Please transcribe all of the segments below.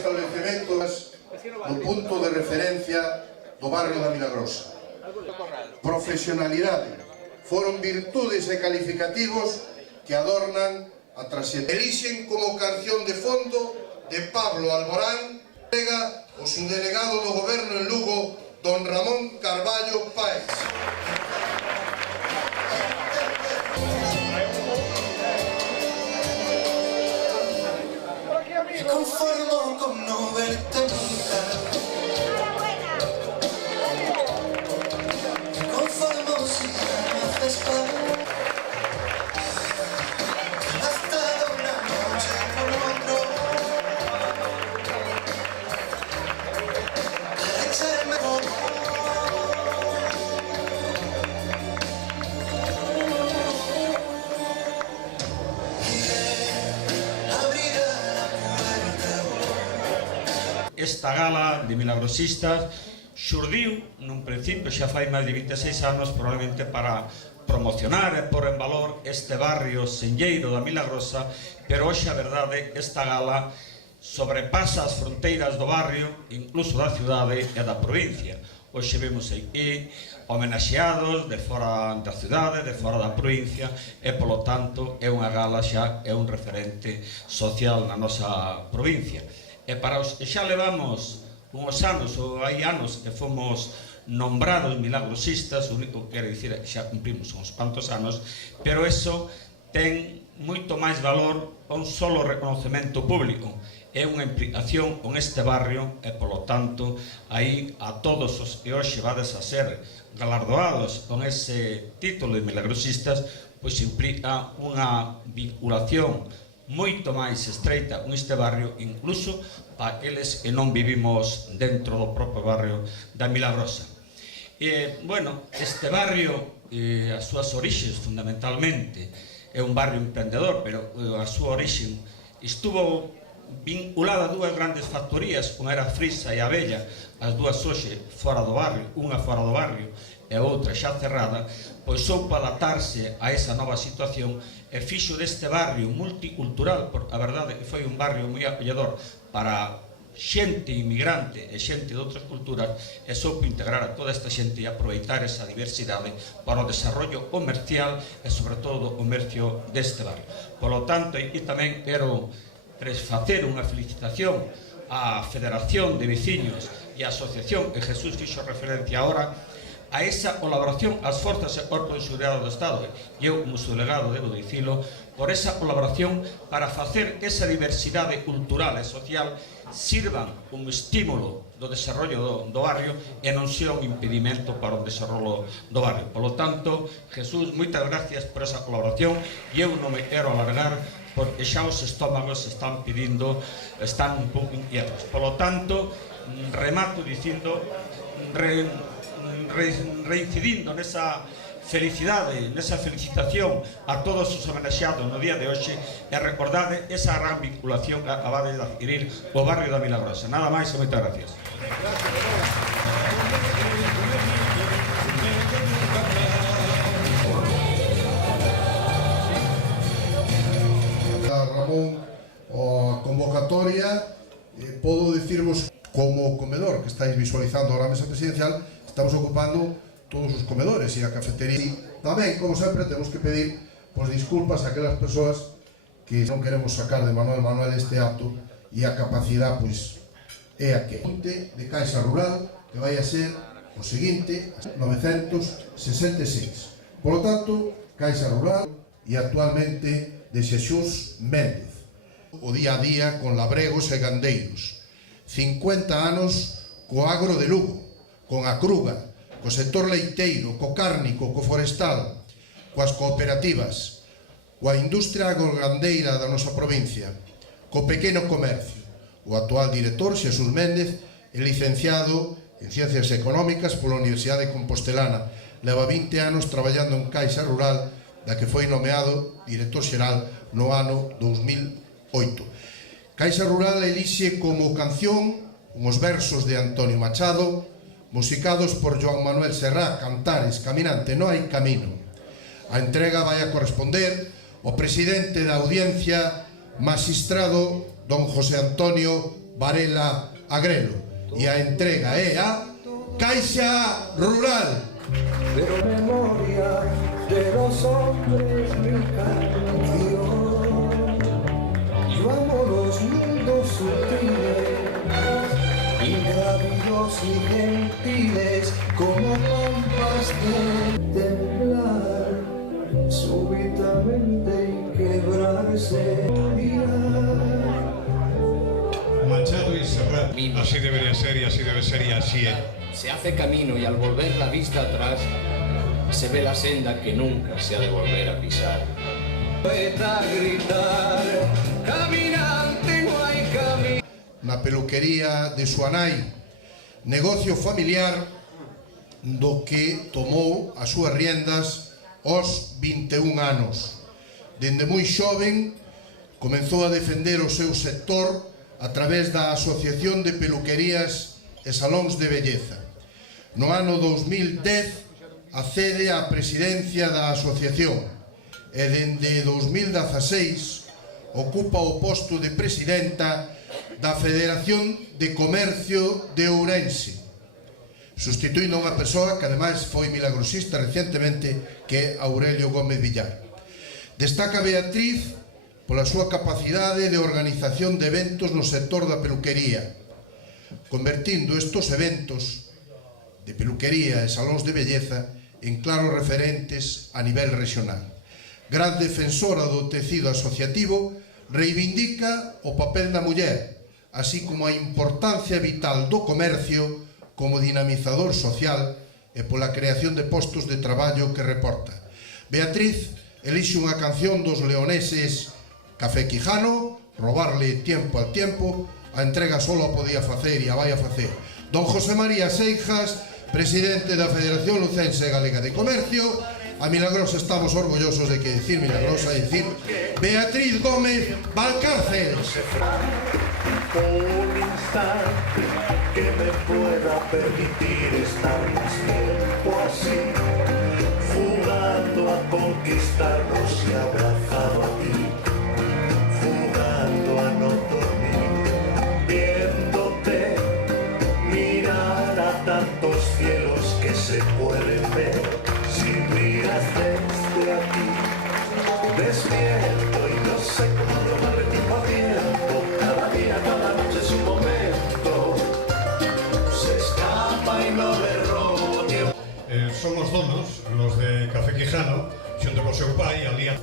establecementos do punto de referencia do barrio da Milagrosa. Profesionalidade foron virtudes e calificativos que adornan a traxectoria. Elixen como canción de fondo de Pablo Alborán o subdelegado do goberno en Lugo, don Ramón Carballo Páez. Me conformo con no verte nunca. Me conformo si me haces pagar. Hasta una noche con otro. Para echarme Esta gala de milagrosistas xurdiu nun principio xa fai máis de 26 anos probablemente para promocionar e pôr en valor este barrio senlleiro da Milagrosa, pero hoxe a verdade esta gala sobrepasa as fronteiras do barrio, incluso da cidade e da provincia. Hoxe vemos aquí homenaxeados de fora da cidade, de fora da provincia, e polo tanto é unha gala xa, é un referente social na nosa provincia. E para os que xa levamos uns anos, ou hai anos que fomos nombrados milagrosistas, o único que quero dicir é que xa cumprimos uns cuantos anos, pero eso ten moito máis valor a un solo reconocemento público. É unha implicación con este barrio e, polo tanto, aí a todos os que hoxe vades a ser galardoados con ese título de milagrosistas, pois implica unha vinculación moito máis estreita con este barrio, incluso para aqueles que non vivimos dentro do propio barrio da Milagrosa. Bueno, este barrio, as súas orixes fundamentalmente, é un barrio emprendedor, pero a súa orixe estuvo vinculada a dúas grandes factorías, unha era Frisa e Abella, as dúas hoxe fora do barrio, unha fora do barrio e outra xa cerrada, pois soupo adaptarse a esa nova situación e fixo deste barrio multicultural, porque a verdade que foi un barrio moi acolledor para xente inmigrante e xente de outras culturas, e soupo integrar a toda esta xente e aproveitar esa diversidade para o desarrollo comercial e sobre todo o comercio deste barrio. Polo tanto, aquí tamén quero facer unha felicitación á Federación de Veciños e á Asociación que Jesús fixo referencia agora, a esa colaboración ás forzas e corpos de seguridade do Estado, e eu como seu delegado debo dicilo, por esa colaboración para facer que esa diversidade cultural e social sirvan como estímulo do desarrollo do barrio e non sea un impedimento para o desarrollo do barrio. Por lo tanto, Jesús, moitas gracias por esa colaboración, e eu non me quero alargar porque xa os estómagos están pedindo, están un pouco inquietos. Por lo tanto, remato dicindo, reincidindo nesa felicidade, nesa felicitación a todos os homenaxeados no día de hoxe, e recordade esa gran vinculación que acabades de adquirir o barrio da Milagrosa. Nada máis e moitas gracias. Ramón, a convocatoria, podo dicirvos como comedor que estáis visualizando ahora a mesa presidencial, estamos ocupando todos os comedores e a cafetería. Tamén, como sempre, temos que pedir disculpas a aquelas persoas que non queremos sacar de Manuel este acto, e a capacidade é a que de Caixa Rural, que vai a ser o seguinte, 966. Por lo tanto, Caixa Rural e actualmente de Xesús Méndez. O día a día con labregos e gandeiros. 50 anos co agro de Lugo, con a cruga, co sector leiteiro, co cárnico, co forestal, coas cooperativas, coa industria agrogandeira da nosa provincia, co pequeno comercio. O actual director, Xesús Méndez, é licenciado en Ciencias Económicas pola Universidade Compostelana. Leva 20 anos traballando en Caixa Rural, da que foi nomeado director xeral no ano 2008. Caixa Rural elixe como canción uns versos de Antonio Machado, musicados por Joan Manuel Serrá, Cantares, Caminante, no hai camino. A entrega vai a corresponder ao presidente da audiencia, magistrado don José Antonio Varela Agrelo. E a entrega é a Caixa Rural. Pero memoria de los hombres mi canción. Yo amo los mundos sutiles, ingrávidos y gentiles, como pampas de temblar, súbitamente y quebrarse. Machado y Serrat, así debería ser y así debe ser y así es. Se hace camino y al volver la vista atrás se ve la senda que nunca se ha de volver a pisar. Poeta gritar, caminante no hay camino. Na peluquería de súa nai, negocio familiar do que tomou as súas riendas aos 21 anos. Dende moi xoven comezou a defender o seu sector a través da Asociación de Peluquerías e Salóns de Belleza. No ano 2010 accede á presidencia da asociación e dende 2016 ocupa o posto de presidenta da Federación de Comercio de Ourense, sustituindo a unha persoa que ademais foi milagrosista recientemente, que é Aurelio Gómez Villar. Destaca Beatriz pola súa capacidade de organización de eventos no sector da peluquería, convertindo estes eventos de peluquería e salóns de belleza en claros referentes a nivel regional. Gran defensora do tecido asociativo, reivindica o papel da muller, así como a importancia vital do comercio como dinamizador social e pola creación de postos de traballo que reporta. Beatriz elixe unha canción dos leoneses Café Quijano, Robarle tiempo al tiempo, a entrega solo a podía facer e a vai a facer. Don José María Seijas, presidente da Federación Lucense Galega de Comercio. A Milagrosa estamos orgullosos de que decir Milagrosa é decir Beatriz Gómez Valcárcel. Un instante que me pueda permitir estar más tiempo así, jugando a conquistarnos y abrazado a ti, jugando a no dormir, viéndote mirar a tantos cielos que se pueden ver si miras desde aquí. Despierto y no sé cómo robarle tiempo a tiempo. Cada día, cada noche es un momento. Se escapa y no le robo tiempo. Son os donos, los de Café Quijano, xunto co seu pai, al día.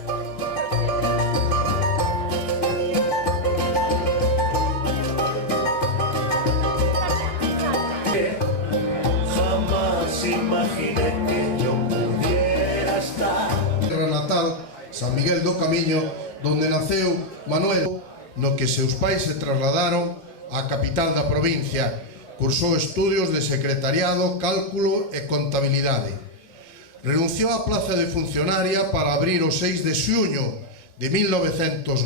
Jamás imaginé que yo pudiera estar. Terra natal, San Miguel do Camiño, donde naceu Manuel, no que seus pais se trasladaron á capital da provincia. Cursou estudios de secretariado, cálculo e contabilidade. Renunciou á plaza de funcionaria para abrir o 6 de xuño de 1990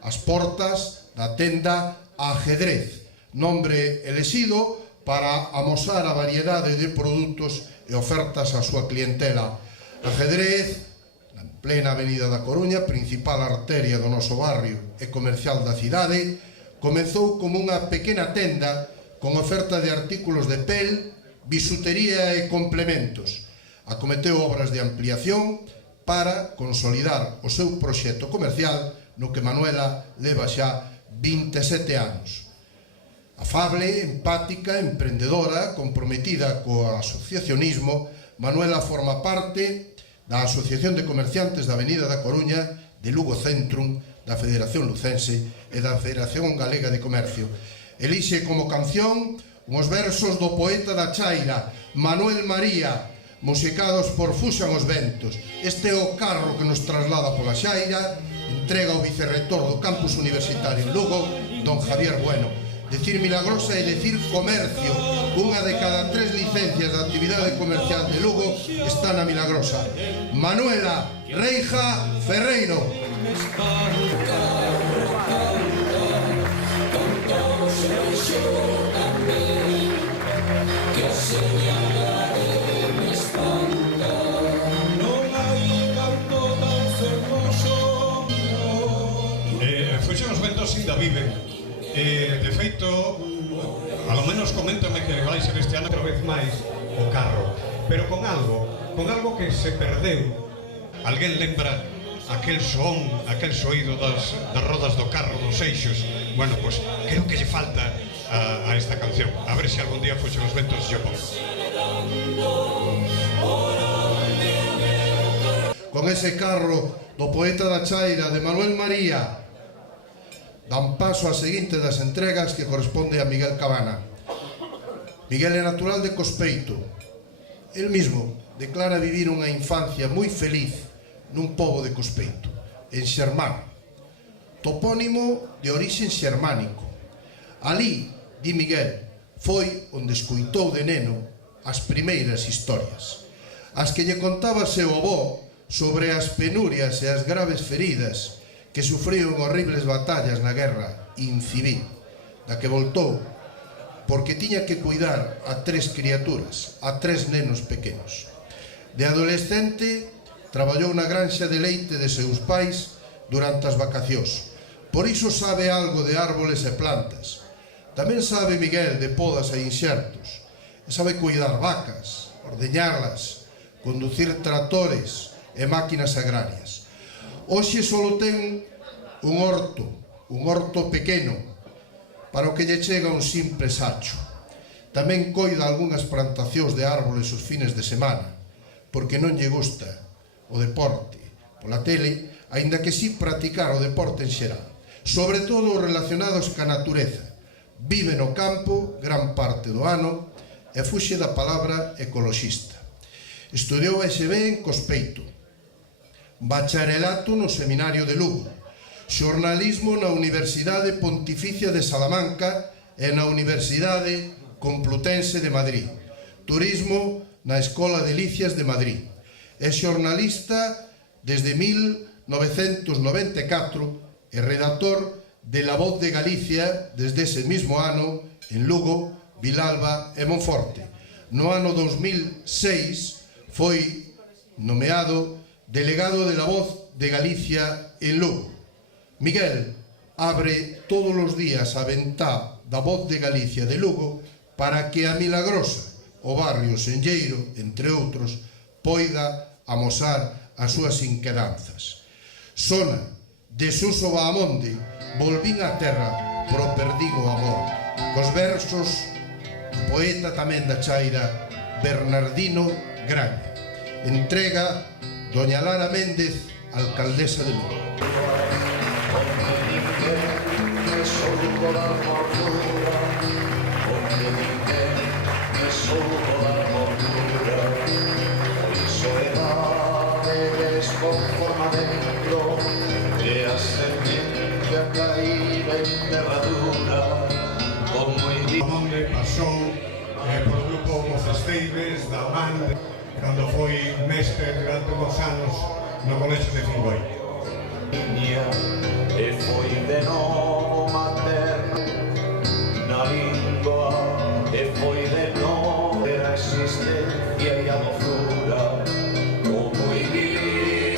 as portas da tenda Ajedrez, nombre elexido para amosar a variedade de produtos e ofertas á súa clientela. Ajedrez, na plena avenida da Coruña, principal arteria do noso barrio e comercial da cidade, comezou como unha pequena tenda con oferta de artículos de pel, bisutería e complementos. Acometeu obras de ampliación para consolidar o seu proxecto comercial no que Manuela leva xa 27 anos. Afable, empática, emprendedora, comprometida co asociacionismo, Manuela forma parte da Asociación de Comerciantes da Avenida da Coruña, de Lugo Centrum, da Federación Lucense e da Federación Galega de Comercio. Elixe como canción uns versos do poeta da Chaira, Manuel María, musicados por Fuxan os ventos. Este é o carro que nos traslada pola Xaira, entrega o vicerrector do campus universitario en Lugo, don Javier Bueno. Decir Milagrosa é decir comercio. Unha de cada 3 licencias de actividade comercial de Lugo está na Milagrosa. Manuela Reija Ferreiro. Fuxan os ventos ainda viven. De feito, a lo menos coméntame que vai ser este ano outra vez máis o carro, pero con algo que se perdeu. Alguén lembra aquel son, aquel soído das rodas do carro, dos eixos? Bueno, pois creo que lle falta a esta canción. A ver se algún día foxen os ventos e o pongo. Con ese carro do poeta da chaira de Manuel María dan paso á seguinte das entregas, que corresponde a Miguel Cabana. Miguel é natural de Cospeito. El mismo declara vivir unha infancia moi feliz nun pobo de Cospeito, en Xermán, topónimo de orixe xermánico. Alí, di Miguel, foi onde escoitou de neno as primeiras historias, as que lle contaba seu avó sobre as penurias e as graves feridas que sufriu en horribles batallas na guerra incivil, da que voltou porque tiña que cuidar a 3 criaturas, a 3 nenos pequenos. De adolescente, traballou na granxa de leite de seus pais durante as vacacións. Por iso sabe algo de árboles e plantas. Tamén sabe Miguel de podas e inxertos. E sabe cuidar vacas, ordeñarlas, conducir tractores e máquinas agrarias. Hoxe só ten un horto pequeno, para o que lle chega un simple sacho. Tamén coida algunhas plantacións de árboles os fines de semana, porque non lle gusta o deporte pola tele, aínda que si practicar o deporte en xeral, sobre todo os relacionados ca natureza. Vive no campo gran parte do ano e fuxe da palabra ecoloxista. Estudiou SB en Cospeito, bacharelato no Seminario de Lugo, xornalismo na Universidade Pontificia de Salamanca e na Universidade Complutense de Madrid, turismo na Escola de Licias de Madrid. É xornalista desde 1994 e redactor de La Voz de Galicia desde ese mismo ano en Lugo, Vilalba e Monforte. No ano 2006 foi nomeado delegado de La Voz de Galicia en Lugo. Miguel abre todos os días a ventá da Voz de Galicia de Lugo para que a Milagrosa, o barrio Senlleiro, entre outros, poida amosar as súas inquedanzas. Sona de Suso Bahamonde, volvín á terra pro perdido amor, cos versos do poeta tamén da chaira Bernardino Graña. Entrega doña Lara Méndez, alcaldesa de Lugo. Con forma dentro de a semilla caída en terradura como Onde pasou polo grupo Mocesteibes da man cando foi mestre durante uns anos no colexio de Fingoi. e foi de novo materno na lingua e foi de novo a existencia e a mozura como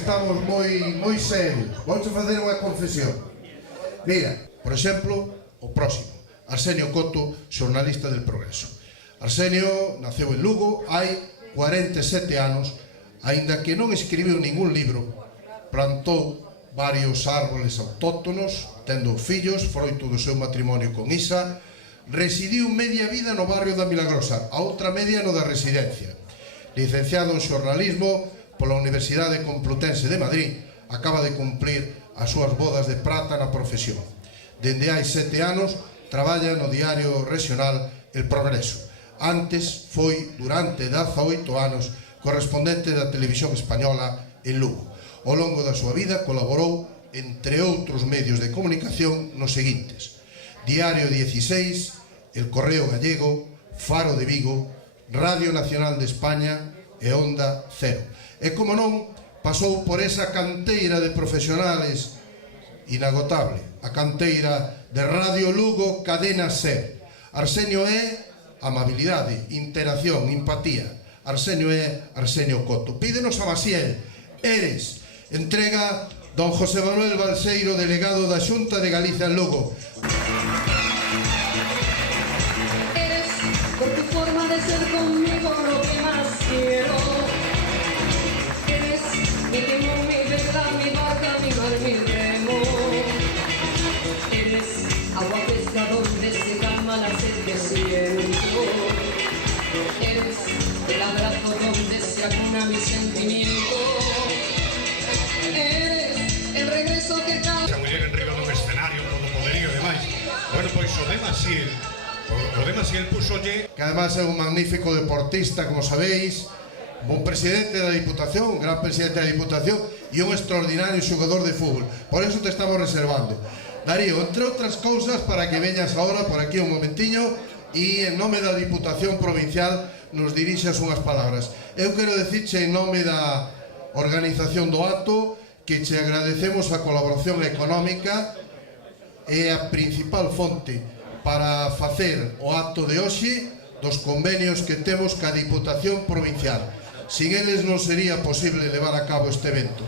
Estamos moi serios. Vamos a facer unha confesión. Mira, por exemplo, o próximo, Arsenio Coto, xornalista del Progreso. Arsenio naceu en Lugo hai 47 anos, aínda que non escribiu ningún libro, plantou varios árboles autóctonos, tendo fillos, froito do seu matrimonio con Isa, residiu media vida no barrio da Milagrosa, a outra media no da Residencia. Licenciado en xornalismo pola Universidade Complutense de Madrid, acaba de cumplir as súas bodas de prata na profesión. Dende hai 7 anos traballa no diario regional El Progreso. Antes foi, durante 18 anos, correspondente da televisión española en Lugo. Ao longo da súa vida colaborou, entre outros medios de comunicación, nos seguintes: Diario 16, El Correo Gallego, Faro de Vigo, Radio Nacional de España e Onda Cero. E, como non, pasou por esa canteira de profesionales inagotable, a canteira de Radio Lugo Cadena SER. Arsenio é amabilidade, interacción, empatía. Arsenio é Arsenio Coto. Pídenos a Maciel, eres. Entrega don José Manuel Balseiro, delegado da Xunta de Galicia en Lugo. hacer conmigo lo que más quiero. Eres mi timón, mi vela, mi barca, mi mar, mi remo. Eres agua fresca donde se calma la sed que siento. Eres el abrazo donde se acuna mi sentimiento. Eres el regreso que calma. Esa muller en riba dun escenario con o poderío e demais. Bueno, pois o Demasiel puxolle... Que además é un magnífico deportista, como sabéis, un presidente da Diputación, un gran presidente da Diputación e un extraordinario xogador de fútbol. Por eso te estamos reservando. Darío, entre outras cousas, para que veñas ahora por aquí un momentiño e en nome da Diputación Provincial nos dirixas unhas palabras. Eu quero dicirche en nome da organización do acto que che agradecemos a colaboración económica e a principal fonte para facer o acto de hoxe dos convenios que temos ca Diputación Provincial. Sin eles non sería posible levar a cabo este evento.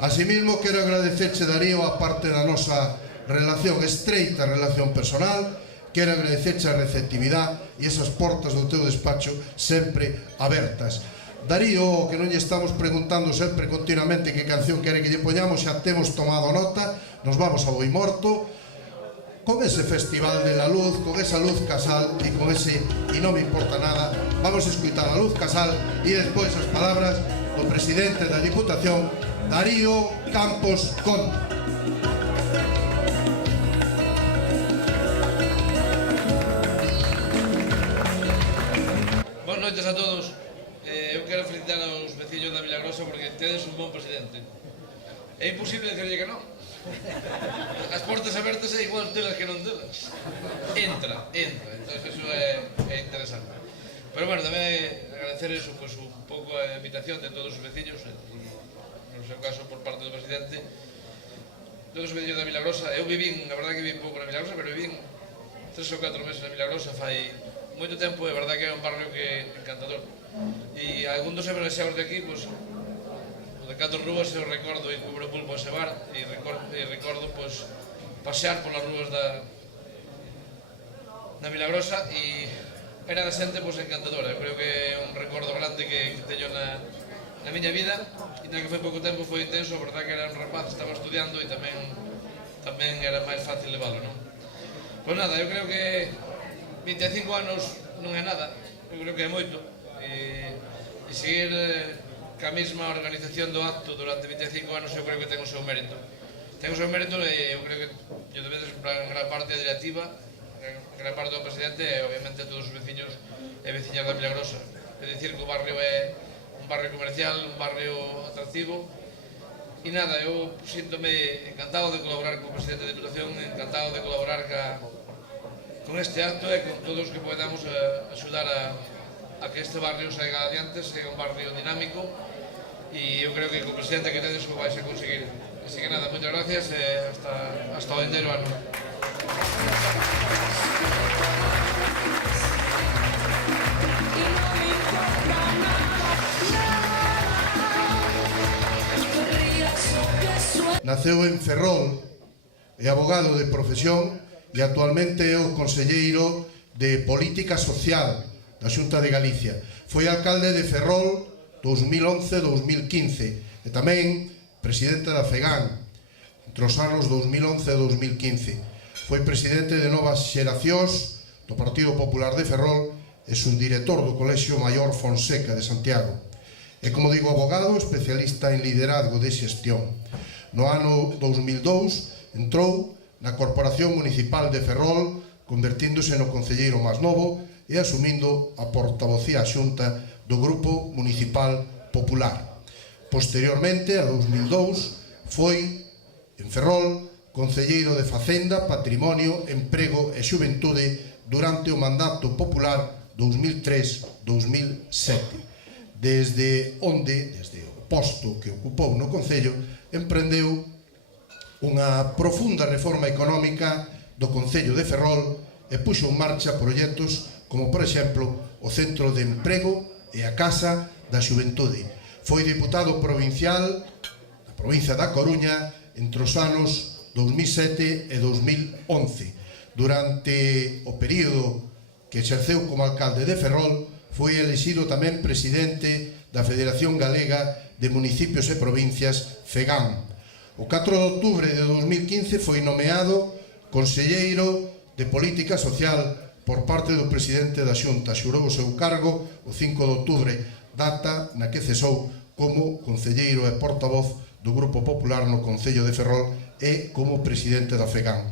Asimismo, quero agradecerche, Darío, a parte da nosa relación, estreita relación personal, quero agradecerche a receptividade e esas portas do teu despacho sempre abertas. Darío, que non lle estamos preguntando sempre continuamente que canción quere que lle poñamos, xa temos tomado nota, nos vamos a Boimorto, con ese Festival de la Luz, con esa Luz Casal e con ese "y non me importa nada", vamos a escutar a Luz Casal e despois as palabras do presidente da Diputación, Darío Campos Conde. Boas noites a todos. Eu quero felicitar aos veciños da Vilagrosa porque tedes un bon presidente. É imposible decirlle que non. As portas abertas é igual telas que non telas. Entra. Entón, eso é interesante. Pero, bueno, tamén agradecer eso, pues, un pouco a invitación de todos os veciños, no seu caso, por parte do presidente, todos os veciños da Vilagrosa. Eu vivín, a verdade que vivín pouco na Vilagrosa, pero vivín 3 ou 4 meses na Vilagrosa fai moito tempo, e a verdade que é un barrio que é encantador. E algún dos emerxados de aquí, pues, o de Catro Rúas eu recordo ir cubro pulpo a ese bar e recordo, pues, pasear polas rúas da Vilagrosa e era de xente, pues, encantadora. Eu creo que é un recordo grande que teño na miña vida, e na que foi pouco tempo foi intenso. A verdade que era un rapaz, estaba estudiando e tamén era máis fácil leválo, non? Pois nada, eu creo que 25 anos non é nada, eu creo que é moito, e seguir ca mesma organización do acto durante 25 anos eu creo que ten o seu mérito. Ten o seu mérito e eu creo que yo debedes para gran parte da directiva, gran parte do presidente e obviamente todos os veciños e veciñas da Vilagrosa. É dicir que o barrio é un barrio comercial, un barrio atractivo. E nada, eu síntome encantado de colaborar co presidente da Diputación, encantado de colaborar con este acto e con todos os que podamos axudar a que este barrio saiga adiante, seja un barrio dinámico, e eu creo que co presidente que tedes o vais a conseguir. Así que nada, moitas gracias e hasta o endeiro ano. Naceu en Ferrol, é abogado de profesión e actualmente é o conselleiro de Política Social da Xunta de Galicia. Foi alcalde de Ferrol 2011-2015 e tamén presidente da FEGAN entre os anos 2011 e 2015. Foi presidente de Novas Xeracións do Partido Popular de Ferrol e subdirector do Colexio Maior Fonseca de Santiago. É, como digo, abogado especialista en liderazgo de xestión. No ano 2002 entrou na Corporación Municipal de Ferrol, convertíndose no concelleiro máis novo e asumindo a portavocía xunta do Grupo Municipal Popular. Posteriormente, a 2002, foi en Ferrol concelleiro de Facenda, Patrimonio, Emprego e Xuventude durante o mandato popular 2003-2007. Desde o posto que ocupou no Concello, emprendeu unha profunda reforma económica do Concello de Ferrol e puxo en marcha proxectos como, por exemplo, o Centro de Emprego e a Casa da Xuventude. Foi diputado provincial da provincia da Coruña entre os anos 2007 e 2011. Durante o período que exerceu como alcalde de Ferrol, foi elexido tamén presidente da Federación Galega de Municipios e Provincias, FEGAM. O 4 de outubro de 2015 foi nomeado conselleiro de Política Social por parte do presidente da Xunta. Xurou o seu cargo o 5 de outubro, data na que cesou como concelleiro e portavoz do Grupo Popular no Concello de Ferrol e como presidente da FEGAM.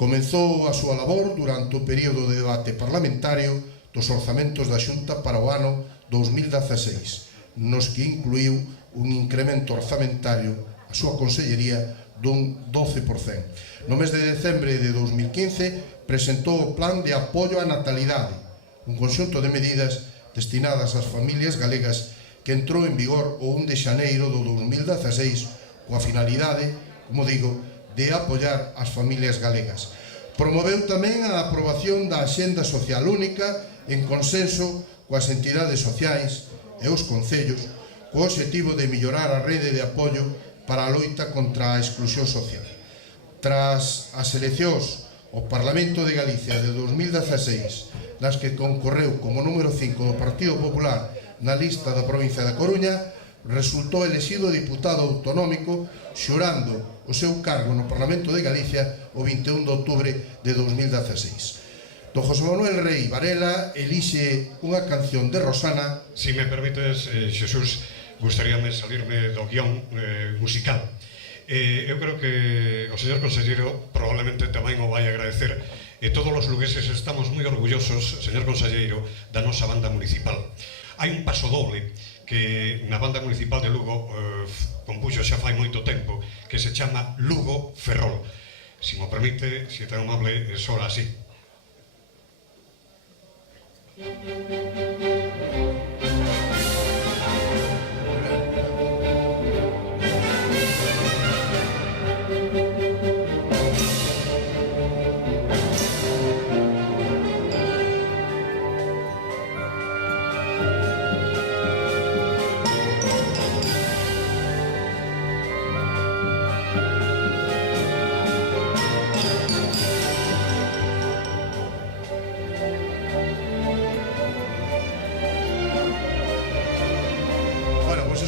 Comezou a súa labor durante o período de debate parlamentario dos orzamentos da Xunta para o ano 2016, nos que incluiu un incremento orzamentario a súa consellería dun 12%. No mes de decembre de 2015 presentou o Plan de Apoio á Natalidade, un conxunto de medidas destinadas ás familias galegas que entrou en vigor o 1 de xaneiro do 2016 coa finalidade, como digo, de apoiar as familias galegas. Promoveu tamén a aprobación da Axenda Social Única en consenso coas entidades sociais e os concellos, co obxectivo de mellorar a rede de apoio para a loita contra a exclusión social. Tras as eleccións ao Parlamento de Galicia de 2016, nas que concorreu como número 5 do Partido Popular na lista da provincia da Coruña, resultou elexido diputado autonómico, xurando o seu cargo no Parlamento de Galicia o 21 de outubro de 2016. Don José Manuel Rei Varela elixe unha canción de Rosana. Si me permites, Xesús, gustaríame salirme do guión musical. Eu creo que o señor conselleiro probablemente tamén o vai agradecer, e todos os lugueses estamos moi orgullosos, señor conselleiro, da nosa banda municipal. Hai un paso doble que na banda municipal de Lugo compuxo xa fai moito tempo, que se chama Lugo Ferrol. Se me permite, se é tan amable, sola así.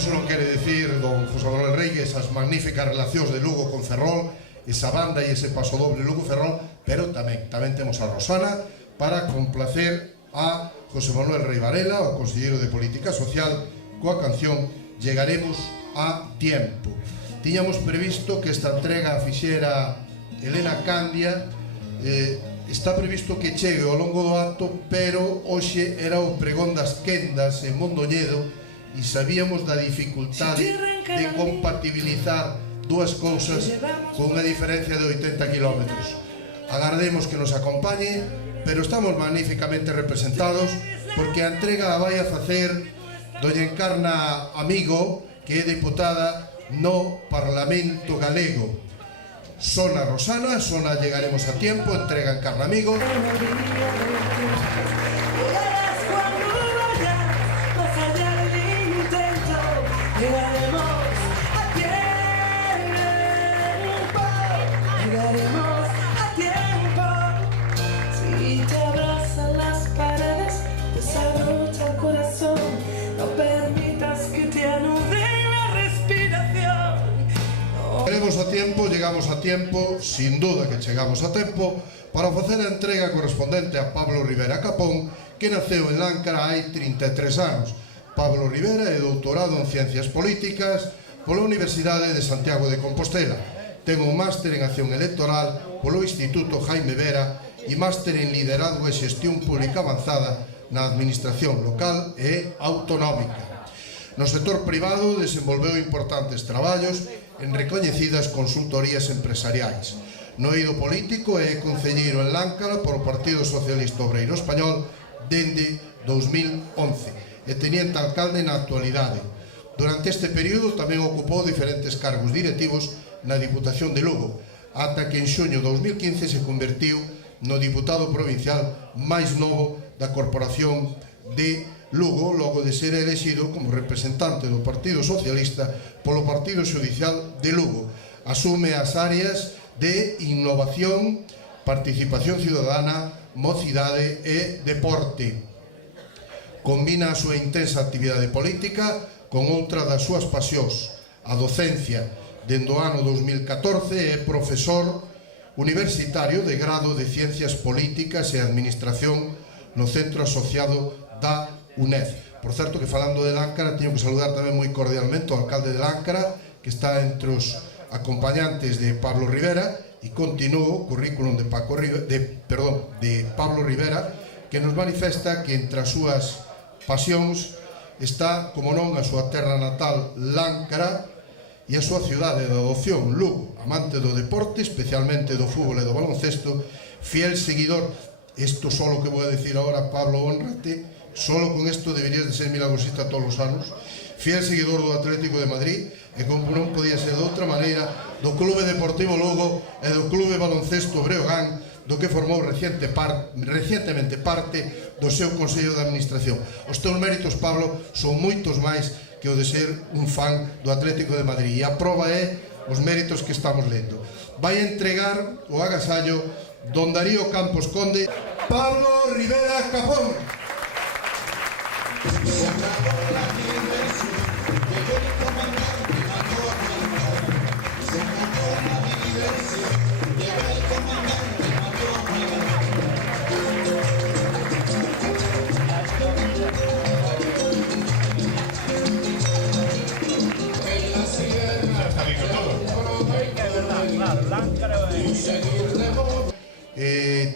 Eso non quere decir, don José Manuel Rey, esas magníficas relacións de Lugo con Ferrol, esa banda e ese paso doble Lugo Ferrol, pero tamén temos a Rosana para complacer a José Manuel Rey Varela, o conselleiro de Política Social, coa canción Llegaremos a Tiempo. Tiñamos previsto que esta entrega a fixera Elena Candia, está previsto que chegue ao longo do acto, pero hoxe era o pregón das quendas en Mondoñedo e sabíamos da dificultade de compatibilizar dúas cousas con unha diferencia de 80 km. Agardemos que nos acompañe, pero estamos magníficamente representados porque a entrega a vai a facer doña Encarna Amigo, que é diputada no Parlamento Galego. Sona Rosana, sona Llegaremos a Tiempo, entrega Encarna Amigo. Llegaremos a tiempo, llegaremos a tiempo. Si te abrazan las paredes, desabrocha el corazón, no permitas que te anuden la respiración. No. Llegamos a tiempo, sin duda que chegamos a tempo, para facer a entrega correspondente a Pablo Rivera Capón, que naceu en Láncara hai 33 anos. Pablo Rivera é doutorado en Ciencias Políticas pola Universidade de Santiago de Compostela. Ten un máster en Acción Electoral polo Instituto Jaime Vera e máster en Liderazgo e Xestión Pública Avanzada na Administración Local e Autonómica. No sector privado desenvolveu importantes traballos en recoñecidas consultorías empresariais. No eido político é concelleiro en Láncara polo Partido Socialista Obreiro Español dende 2011. E teniente alcalde na actualidade. Durante este período tamén ocupou diferentes cargos directivos na Diputación de Lugo, ata que en xuño de 2015 se convertiu no diputado provincial máis novo da Corporación de Lugo, logo de ser elexido como representante do Partido Socialista polo Partido Xudicial de Lugo. Asume as áreas de innovación, participación ciudadana, mocidade e deporte. Combina a súa intensa actividade política con outra das súas pasións, a docencia. Dende o ano 2014 é profesor universitario de grado de Ciencias Políticas e Administración no centro asociado da UNED. Por certo que falando de Láncara, teño que saludar tamén moi cordialmente ao alcalde de Láncara, que está entre os acompañantes de Pablo Rivera, e continúo o currículum de Pablo Rivera, que nos manifesta que entre as súas pasións está, como non, a súa terra natal Láncara e a súa cidade de adopción, Lugo, amante do deporte, especialmente do fútbol e do baloncesto, fiel seguidor. Isto só que vou a decir agora, Pablo, honrate, solo con isto deberías de ser milagrosista todos os anos, fiel seguidor do Atlético de Madrid, e como non podía ser de outra maneira, do Clube Deportivo Lugo e do Clube Baloncesto Breogán, do que formou recientemente parte do seu Consello de Administración. Os teus méritos, Pablo, son moitos máis que o de ser un fan do Atlético de Madrid, e a prova é os méritos que estamos lendo. Vai entregar o agasallo don Darío Campos Conde, Pablo Rivera Capón.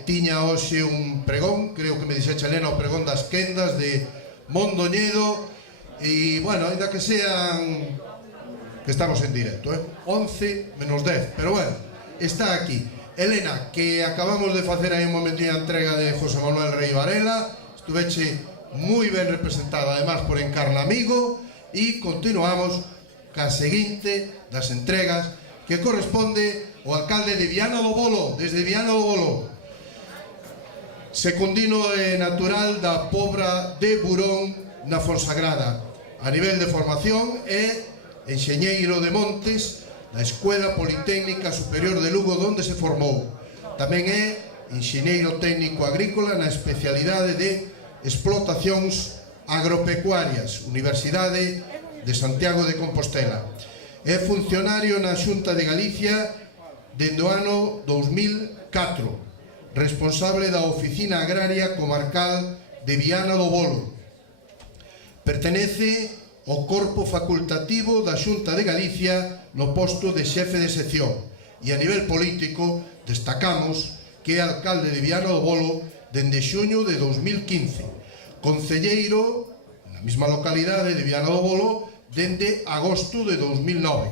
Tiña hoxe un pregón, creo que me dixe Chalena, o pregón das quendas de Mondoñedo, e, bueno, ainda que sean, que estamos en directo, 11 menos 10, pero bueno, está aquí. Elena, que acabamos de facer aí un momentinho a entrega de José Manuel Rey Varela, estuveche moi ben representada, además, por Encarna Amigo, e continuamos ca seguinte das entregas, que corresponde ao alcalde de Viana do Bolo, desde Viana do Bolo. Secundino e natural da Pobra de Burón, na Fonsagrada. A nivel de formación é enxeñeiro de montes da Escuela Politécnica Superior de Lugo, onde se formou. Tamén é enxeñeiro técnico agrícola na especialidade de explotacións agropecuarias, Universidade de Santiago de Compostela. É funcionario na Xunta de Galicia dende o ano 2004, responsable da Oficina Agraria Comarcal de Viana do Bolo. Pertenece ao corpo facultativo da Xunta de Galicia no posto de xefe de sección, e a nivel político destacamos que é alcalde de Viana do Bolo dende xuño de 2015, concelleiro na mesma localidade de Viana do Bolo dende agosto de 2009,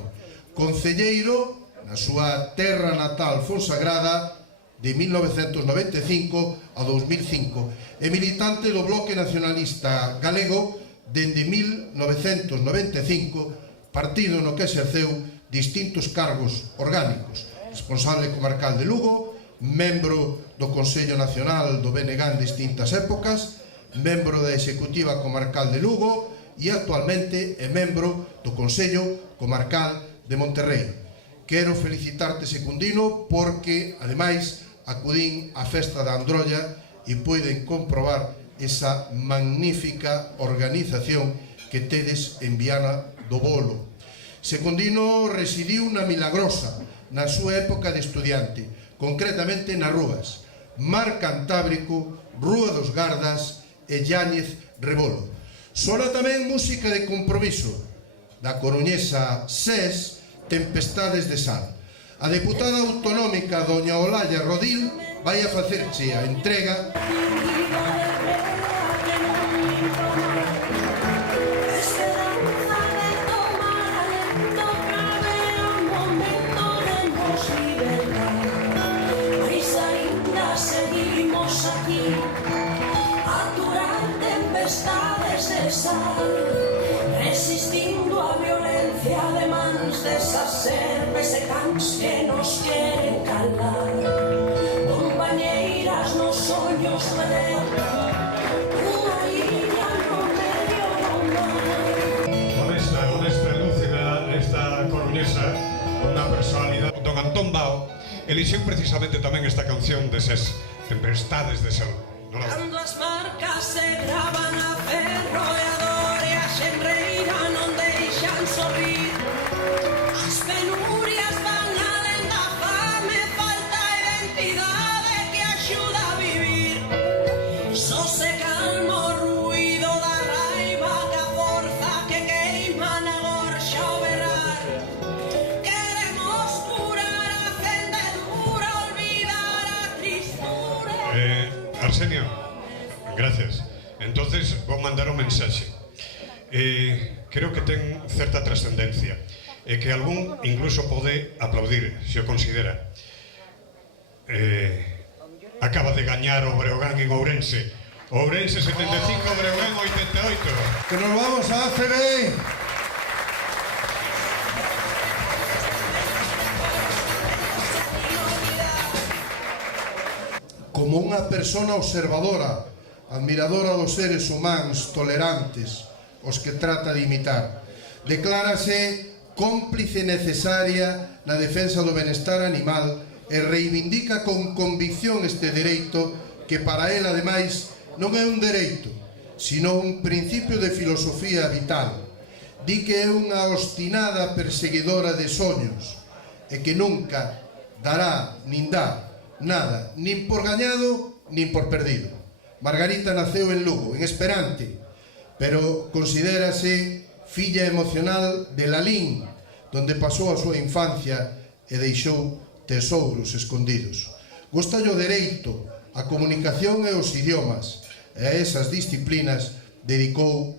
concelleiro na súa terra natal Fonsagrada de 1995 a 2005 e militante do Bloque Nacionalista Galego dende 1995, partido no que exerceu distintos cargos orgánicos, responsable comarcal de Lugo, membro do Consello Nacional do BNG en distintas épocas, membro da Executiva Comarcal de Lugo e actualmente é membro do Consello Comarcal de Monterrey. Quero felicitarte, Secundino, porque, ademais, acudín á festa da Androlla e poden comprobar esa magnífica organización que tedes en Viana do Bolo. Secundino residiu na Milagrosa na súa época de estudiante, concretamente na Rúas, Mar Cantábrico, Rúa dos Gardas e Yáñez Rebolo. Sona tamén música de compromiso da coruñesa SES, Tempestades de Sal. A deputada autonómica doña Olalla Rodil vai a facerche a entrega resistindo a violencia de mans desas serpes e cans que nos queren calar, compañeiras nos ollos de unha illa no medio do mar. Honesta e lúcida esta coruñesa, unha personalidade. Don Antón Bao elixiu precisamente tamén esta canción deses Tempestades de Sal, Cando as marcas se gravan a ferro e a dor e a xenreira non deixan sorrir. As penurias van alén da fame, falta identidade que axuda a vivir. Só se calma o ruido da raiva que a forza que queima na gorxa ao berrar. Queremos curar a fendedura, olvidar a tristura. Arsenio, gracias. Entonces vou mandar un mensaxe. Creo que ten certa trascendencia e que algún incluso pode aplaudir, se o considera. Acaba de gañar o Breogán en Ourense. Ourense 75, Breogán 88. Que nos vamos a ACB. Como unha persona observadora, admiradora dos seres humanos tolerantes, os que trata de imitar, declárase cómplice necesaria na defensa do benestar animal e reivindica con convicción este dereito que para él, ademais, non é un dereito, sino un principio de filosofía vital. Di que é unha obstinada perseguidora de soños e que nunca dará nin dá nada, nin por gañado, nin por perdido. Margarita naceu en Lugo, en Esperante, pero considérase filla emocional de Lalín, donde pasou a súa infancia e deixou tesouros escondidos. Gostalle o dereito, a comunicación e os idiomas, e a esas disciplinas dedicou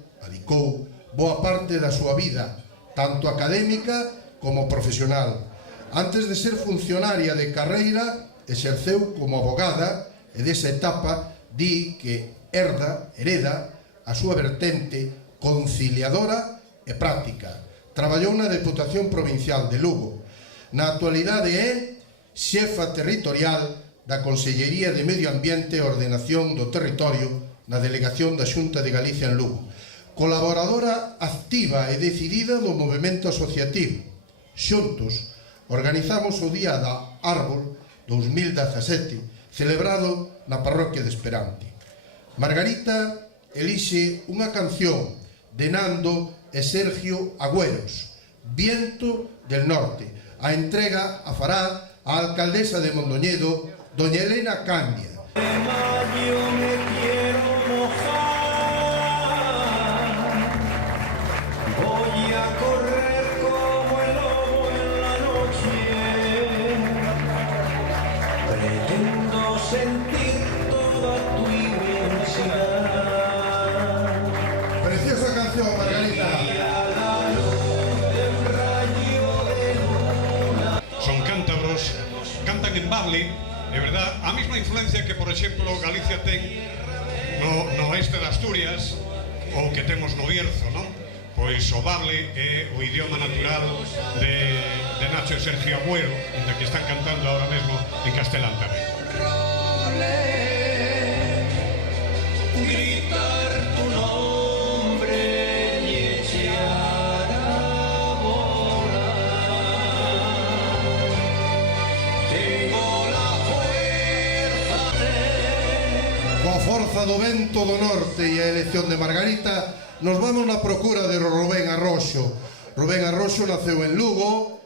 boa parte da súa vida, tanto académica como profesional. Antes de ser funcionaria de carreira, exerceu como abogada e desa etapa di que hereda a súa vertente conciliadora e práctica. Traballou na Deputación Provincial de Lugo. Na actualidade é xefa territorial da Consellería de Medio Ambiente e Ordenación do Territorio na Delegación da Xunta de Galicia en Lugo. Colaboradora activa e decidida do movemento asociativo. Xuntos organizamos o Día da Árbol 2017, celebrado na parroquia de Esperante. Margarita elixe unha canción de Nando e Sergio Agüeros, Viento del Norte. A entrega a fará a alcaldesa de Mondoñedo, doña Elena Candia. Yo me quiero mojar, voy a correr como el lobo en la noche, pretendo sentir toda tu inmensidad. Preciosa canción, Margarita. Son cántabros, cantan en bable, é verdad, a mesma influencia que, por exemplo, Galicia ten no oeste de Asturias, ou que temos no Bierzo, non? Pois o bable é o idioma natural de Nacho e Sergio Agüero, onde que están cantando ahora mesmo en castelán tamén. Gritar tu nombre y echar a volar. Tengo la fuerza Coa forza do vento do norte e a elección de Margarita, nos vamos na procura de Rubén Arroxo. Rubén Arroxo naceu en Lugo,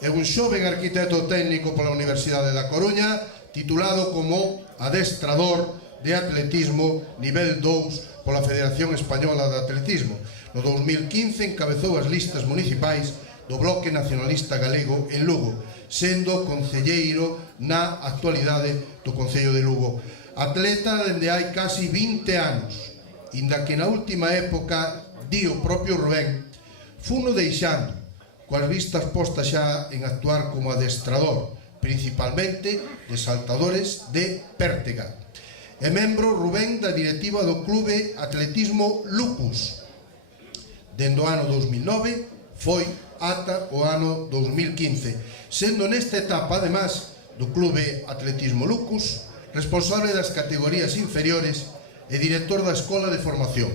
é un xoven arquitecto técnico pola Universidade da Coruña, titulado como adestrador de atletismo nivel 2 pola Federación Española de Atletismo. No 2015 encabezou as listas municipais do Bloque Nacionalista Galego en Lugo, sendo concelleiro na actualidade do Concello de Lugo. Atleta dende hai casi 20 anos, inda que na última época, di o propio Rubén, funo deixando, coas vistas postas xa en actuar como adestrador, principalmente de saltadores de pértega. É membro Rubén da directiva do Clube Atletismo Lucus. Dende o ano 2009 foi ata o ano 2015, sendo nesta etapa, además, do Clube Atletismo Lucus, responsable das categorías inferiores e director da Escola de Formación.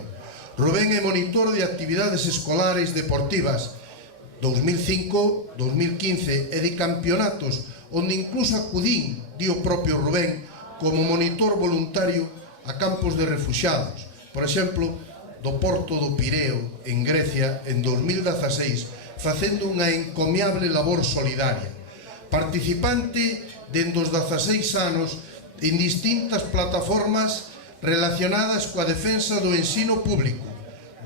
Rubén é monitor de actividades escolares deportivas 2005, 2015 e de campeonatos onde incluso acudín, di o propio Rubén, como monitor voluntario a campos de refuxiados, por exemplo, do Porto do Pireo, en Grecia, en 2016, facendo unha encomiable labor solidaria. Participante dende os 16 anos en distintas plataformas relacionadas coa defensa do ensino público,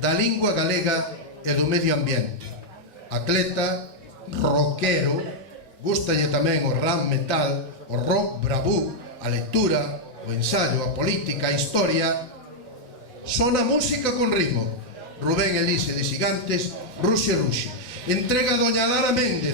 da lingua galega e do medio ambiente. Atleta, rockero, gustalle tamén o rap metal, o rock bravú, a lectura, o ensaio, a política, a historia. Sona música con ritmo. Rubén Elise de Xigantes, Ruxe Ruxe. Entrega a doña Lara Méndez.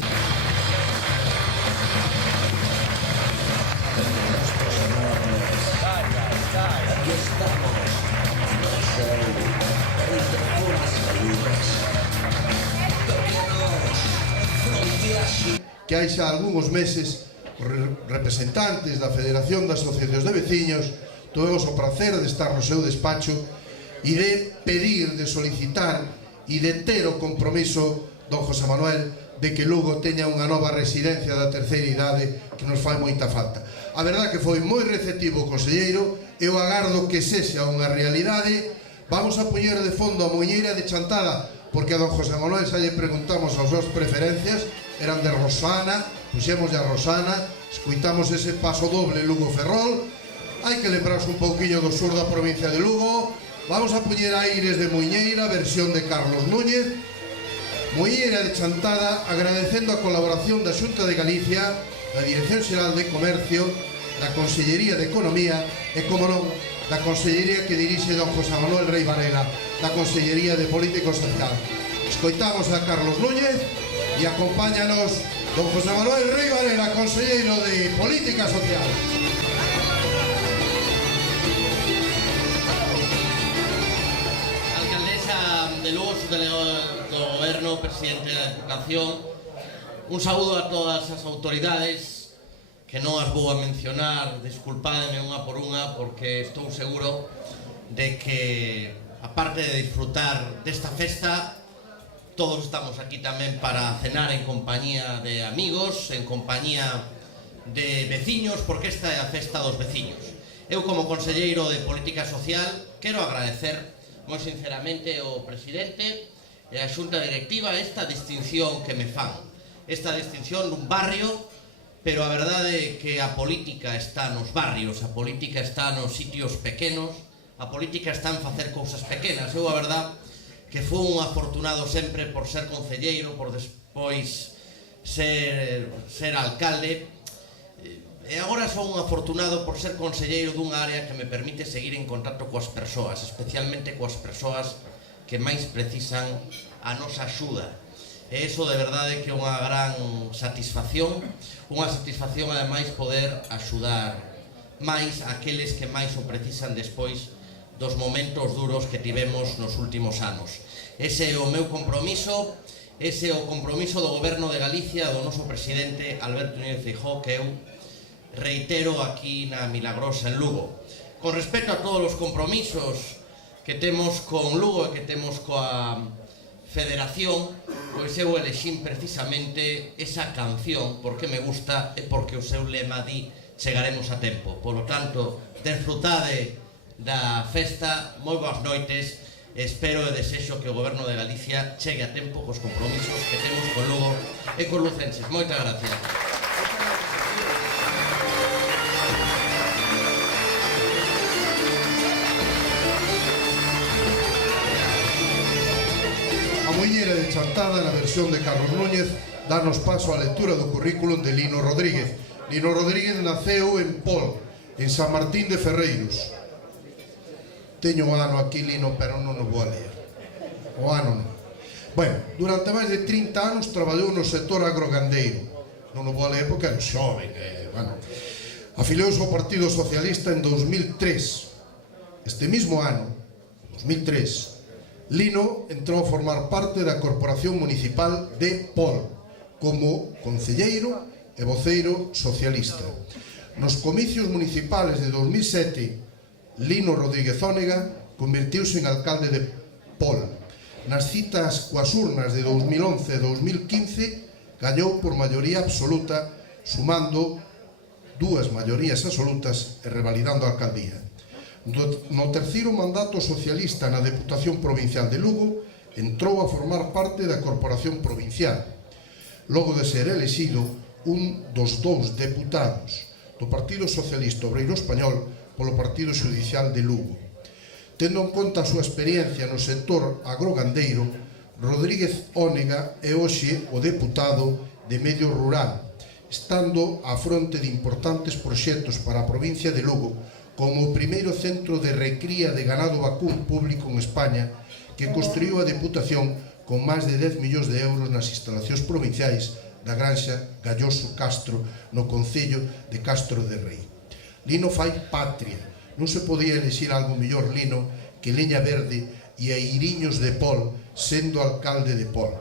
Que hai xa algúns meses os representantes da Federación das Asociacións de Veciños tivemos o prazer de estar no seu despacho e de pedir, de solicitar e de ter o compromiso don José Manuel de que Lugo teña unha nova residencia da terceira idade que nos fai moita falta. A verdade que foi moi receptivo o conselleiro, eu agardo que sexa unha realidade. Vamos a poñer de fondo a Muiñeira de Chantada, porque a don José Manuel xa lle preguntamos as súas preferencias, eran de Rosana, puxemos a Rosana, escuitamos ese paso doble Lugo-Ferrol. Hai que lembrarse un pouquiño do sur da provincia de Lugo. Vamos a poñer Aires de Muiñeira, versión de Carlos Núñez. Muiñeira de Chantada, agradecendo a colaboración da Xunta de Galicia, da Dirección Xeral de Comercio, da Consellería de Economía e, como non, da Consellería que dirixe don José Manuel Rei Varela, da Consellería de Político Social. Escoitamos a Carlos Núñez e acompáñanos don José Manuel Rei Varela, Conselleiro de Política Social. Alcaldesa de Lugo, su delegado do Goberno, presidente da Diputación, un saúdo a todas as autoridades que non as vou a mencionar, disculpademe unha por unha, porque estou seguro de que, aparte de disfrutar desta festa, todos estamos aquí tamén para cenar en compañía de amigos, en compañía de veciños, porque esta é a festa dos veciños. Eu, como conselleiro de Política Social, quero agradecer moi sinceramente ao presidente e a xunta directiva esta distinción que me fan, esta distinción dun barrio, pero a verdade é que a política está nos barrios, a política está nos sitios pequenos, a política está en facer cousas pequenas. Eu a verdade que fui un afortunado sempre por ser concelleiro, por despois ser alcalde, e agora son un afortunado por ser conselleiro dunha área que me permite seguir en contacto coas persoas, especialmente coas persoas que máis precisan a nosa axuda. E iso de verdade que é unha gran satisfacción ademais poder axudar máis aqueles que máis o precisan despois dos momentos duros que tivemos nos últimos anos. Ese é o meu compromiso, ese é o compromiso do Goberno de Galicia, do noso presidente Alberto Núñez Feijóo, que eu reitero aquí na Milagrosa en Lugo. Con respecto a todos os compromisos que temos con Lugo e que temos coa Federación, pois eu elexín precisamente esa canción porque me gusta e porque o seu lema di chegaremos a tempo. Por lo tanto, disfrutade da festa, moi boas noites, espero e desexo que o Goberno de Galicia chegue a tempo cos compromisos que temos con Lugo e con lucenses. Moitas gracias. A Muiñeira de Chantada, na versión de Carlos Núñez, danos paso á lectura do currículum de Lino Rodríguez. Lino Rodríguez naceu en Pol, en San Martín de Ferreiros. Teño o ano aquí, Lino, pero non o vou a ler. O ano non. Bueno, durante máis de 30 anos traballou no sector agrogandeiro. Non o vou a ler porque era xoven. Afiliouse ao Partido Socialista en 2003. Este mismo ano, 2003, Lino entrou a formar parte da Corporación Municipal de Pol como concelleiro e voceiro socialista. Nos comicios municipales de 2007, Lino Rodríguez Ónega convertiuse en alcalde de Pol. Nas citas coas urnas de 2011 e 2015 gañou por maioría absoluta, sumando dúas maiorías absolutas e revalidando a alcaldía. No terceiro mandato socialista na Deputación Provincial de Lugo, entrou a formar parte da Corporación Provincial, logo de ser elexido un dos dous deputados do Partido Socialista Obreiro Español polo Partido Xudicial de Lugo. Tendo en conta a súa experiencia no sector agrogandeiro, Rodríguez Ónega é hoxe o deputado de Medio Rural, estando á fronte de importantes proxectos para a provincia de Lugo, como o primeiro centro de recría de ganado vacún público en España, que construiu a Deputación con máis de 10 millóns de euros nas instalacións provinciais da Granxa Galloso Castro, no concello de Castro de Rei. Lino fai patria. Non se podía elexir algo mellor, Lino, que Leña Verde e Eiriños de Pol, sendo alcalde de Pol.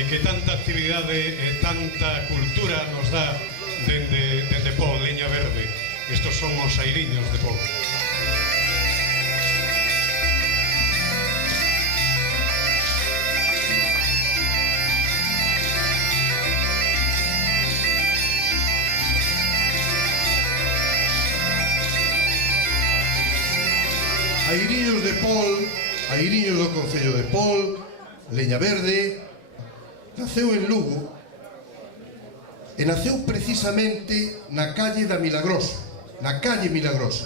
E que tanta actividade e tanta cultura nos dá dende Pol, Leña Verde. Estos son os Eiriños de Pol. Eiriños de Pol, Eiriños do concello de Pol, Leña Verde, naceu en Lugo e naceu precisamente na calle da Milagrosa, na calle Milagrosa.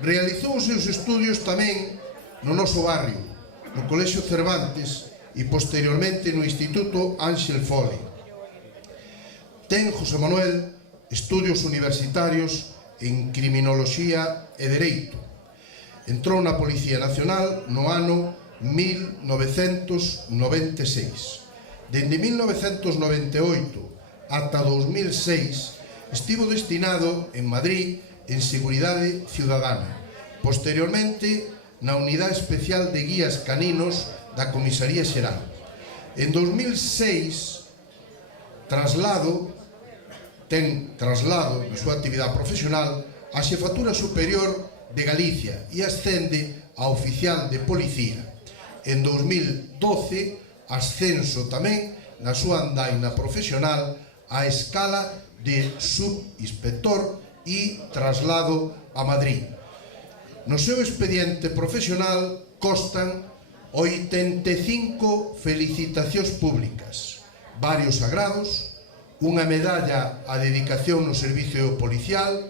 Realizou os seus estudios tamén no noso barrio, no Colexio Cervantes e posteriormente no Instituto Ángel Foley. Ten José Manuel estudios universitarios en Criminoloxía e Dereito. Entrou na Policía Nacional no ano 1996. Dende 1998 ata 2006 estivo destinado en Madrid en Seguridade Ciudadana. Posteriormente, na Unidade Especial de Guías Caninos da Comisaría Xeral. En 2006, ten traslado na súa actividade profesional á Xefatura Superior de Galicia e ascende a oficial de policía. En 2012, ascenso tamén na súa andaina profesional á escala de subinspector e traslado a Madrid. No seu expediente profesional constan 85 felicitacións públicas, varios agrados, unha medalla á dedicación no servicio policial,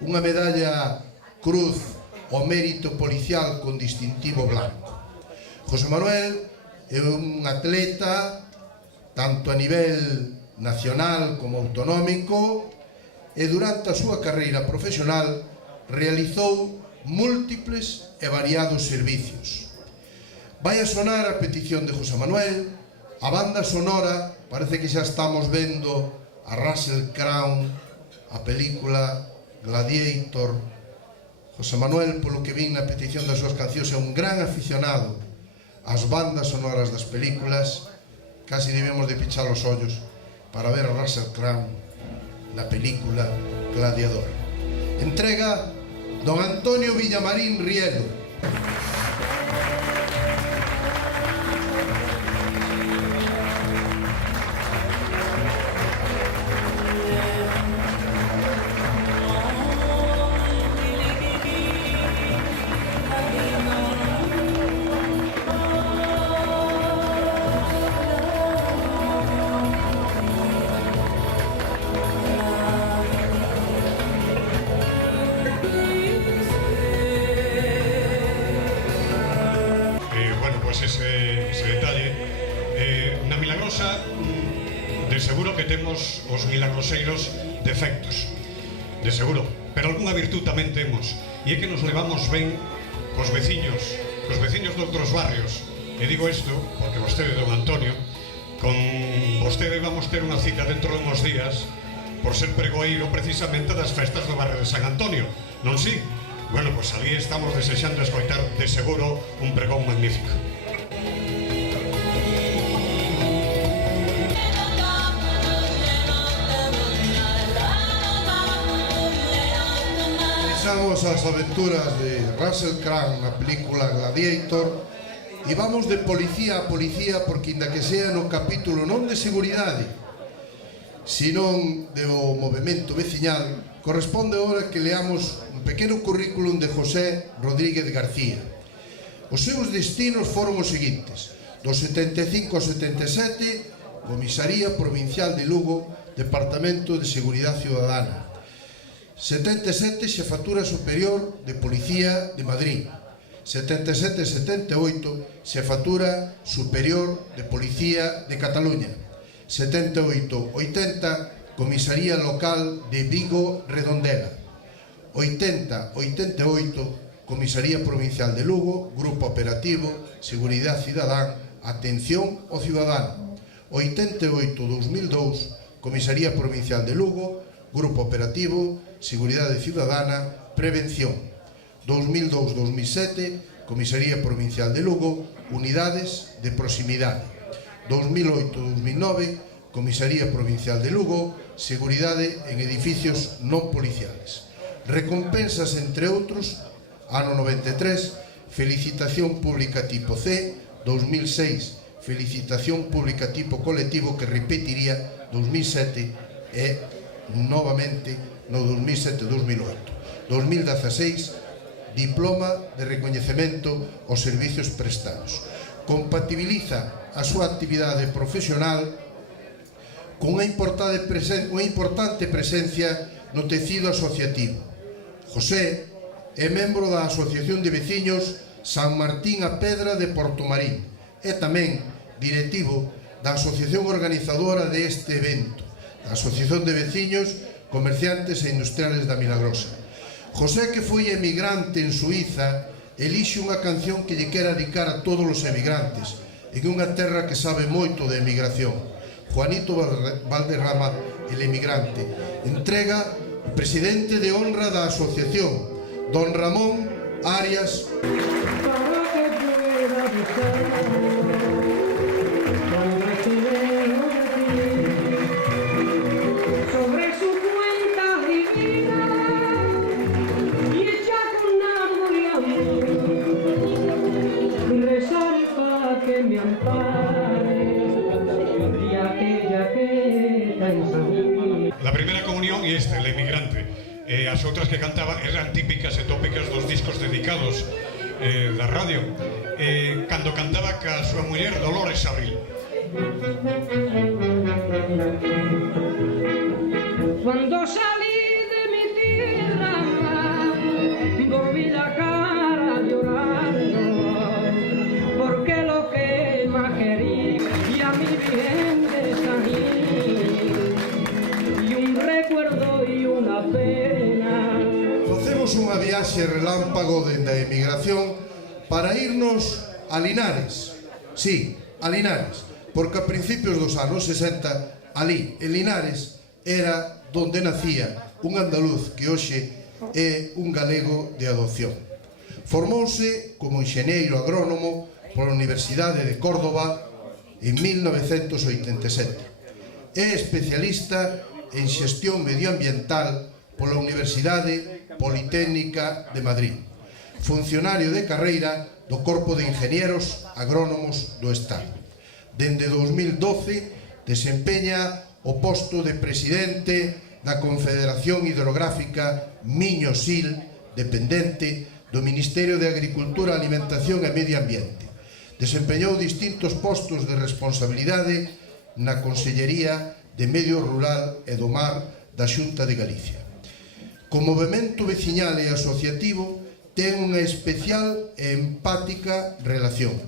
unha medalla Cruz ao mérito policial con distintivo blanco. José Manuel é un atleta tanto a nivel nacional como autonómico e durante a súa carreira profesional realizou múltiples e variados servicios. Vai a sonar a petición de José Manuel, a banda sonora, parece que xa estamos vendo a Russell Crowe, a película Gladiator. José Manuel, polo que vin na petición das súas cancións, é un gran aficionado ás bandas sonoras das películas. Casi debemos de pichar os ollos para ver a Russell Crowe na película Gladiador. Entrega don Antonio Villamarín Rielo. Ese detalle. Na Milagrosa, de seguro que temos os milagroseiros defectos, de seguro, pero algunha virtud tamén temos, e é que nos levamos ben cos veciños de outros barrios. E digo isto porque vostede, don Antonio, con vostede vamos ter unha cita dentro de uns días por ser pregoeiro precisamente das festas do barrio de San Antonio, non si? Bueno, pois ali estamos desexando escoitar de seguro un pregón magnífico. Pechamos as aventuras de Russell Crowe na película Gladiator e vamos de policía a policía porque inda que sea no capítulo non de seguridade senón do movemento veciñal, corresponde agora que leamos un pequeno currículum de José Rodríguez García. Os seus destinos foron os seguintes: do 75 ao 77, Comisaría Provincial de Lugo, Departamento de Seguridade Ciudadana. 77, Xefatura Superior de Policía de Madrid. 77-78, Xefatura Superior de Policía de Cataluña. 78-80, Comisaría Local de Vigo Redondela. 80-88, Comisaría Provincial de Lugo, Grupo Operativo, Seguridade Cidadán, Atención ao Ciudadano. 88-2002, Comisaría Provincial de Lugo, Grupo Operativo, Seguridade Cidadana, Prevención. 2002-2007, Comisaría Provincial de Lugo, Unidades de Proximidade. 2008-2009, Comisaría Provincial de Lugo, Seguridade en Edificios Non Policiales. Recompensas, entre outros: ano 93, Felicitación Pública Tipo C. 2006, Felicitación Pública Tipo Colectivo, que repetiría 2007 e novamente no 2007-2008. 2016, Diploma de Recoñecemento aos Servicios Prestados. Compatibiliza a súa actividade profesional con unha importante presencia no tecido asociativo. José é membro da Asociación de Veciños San Martín a Pedra de Portomarín e tamén directivo da asociación organizadora deste evento, a Asociación de Veciños, Comerciantes e Industriales da Milagrosa. José, que foi emigrante en Suiza, elixe unha canción que lle quera dedicar a todos os emigrantes en unha terra que sabe moito de emigración. Juanito Valderrama, el emigrante, entrega o presidente de honra da asociación, don Ramón Arias. La primera comunión e el emigrante. As outras que cantaba eran típicas e tópicas dos discos dedicados da radio. Cando cantaba ca súa muller Dolores Abril. Cuando salí de mi tierra, volví la cara llorando, porque lo que más quería y a mi gente salí, y un recuerdo y una pena. Facemos unha viaxe relámpago dende a emigración para irnos a Linares. Sí, a Linares, porque a principios dos anos 60, ali, en Linares, era donde nacía un andaluz que hoxe é un galego de adopción. Formouse como enxeñeiro agrónomo pola Universidade de Córdoba en 1987. É especialista en xestión medioambiental pola Universidade Politécnica de Madrid. Funcionario de carreira do Corpo de Ingenieros Agrónomos do Estado. Dende 2012 desempeña o posto de presidente da Confederación Hidrográfica Miño-Sil, dependente do Ministerio de Agricultura, Alimentación e Medio Ambiente. Desempeñou distintos postos de responsabilidade na Consellería de Medio Rural e do Mar da Xunta de Galicia. Co movemento veciñal e asociativo ten unha especial e empática relación.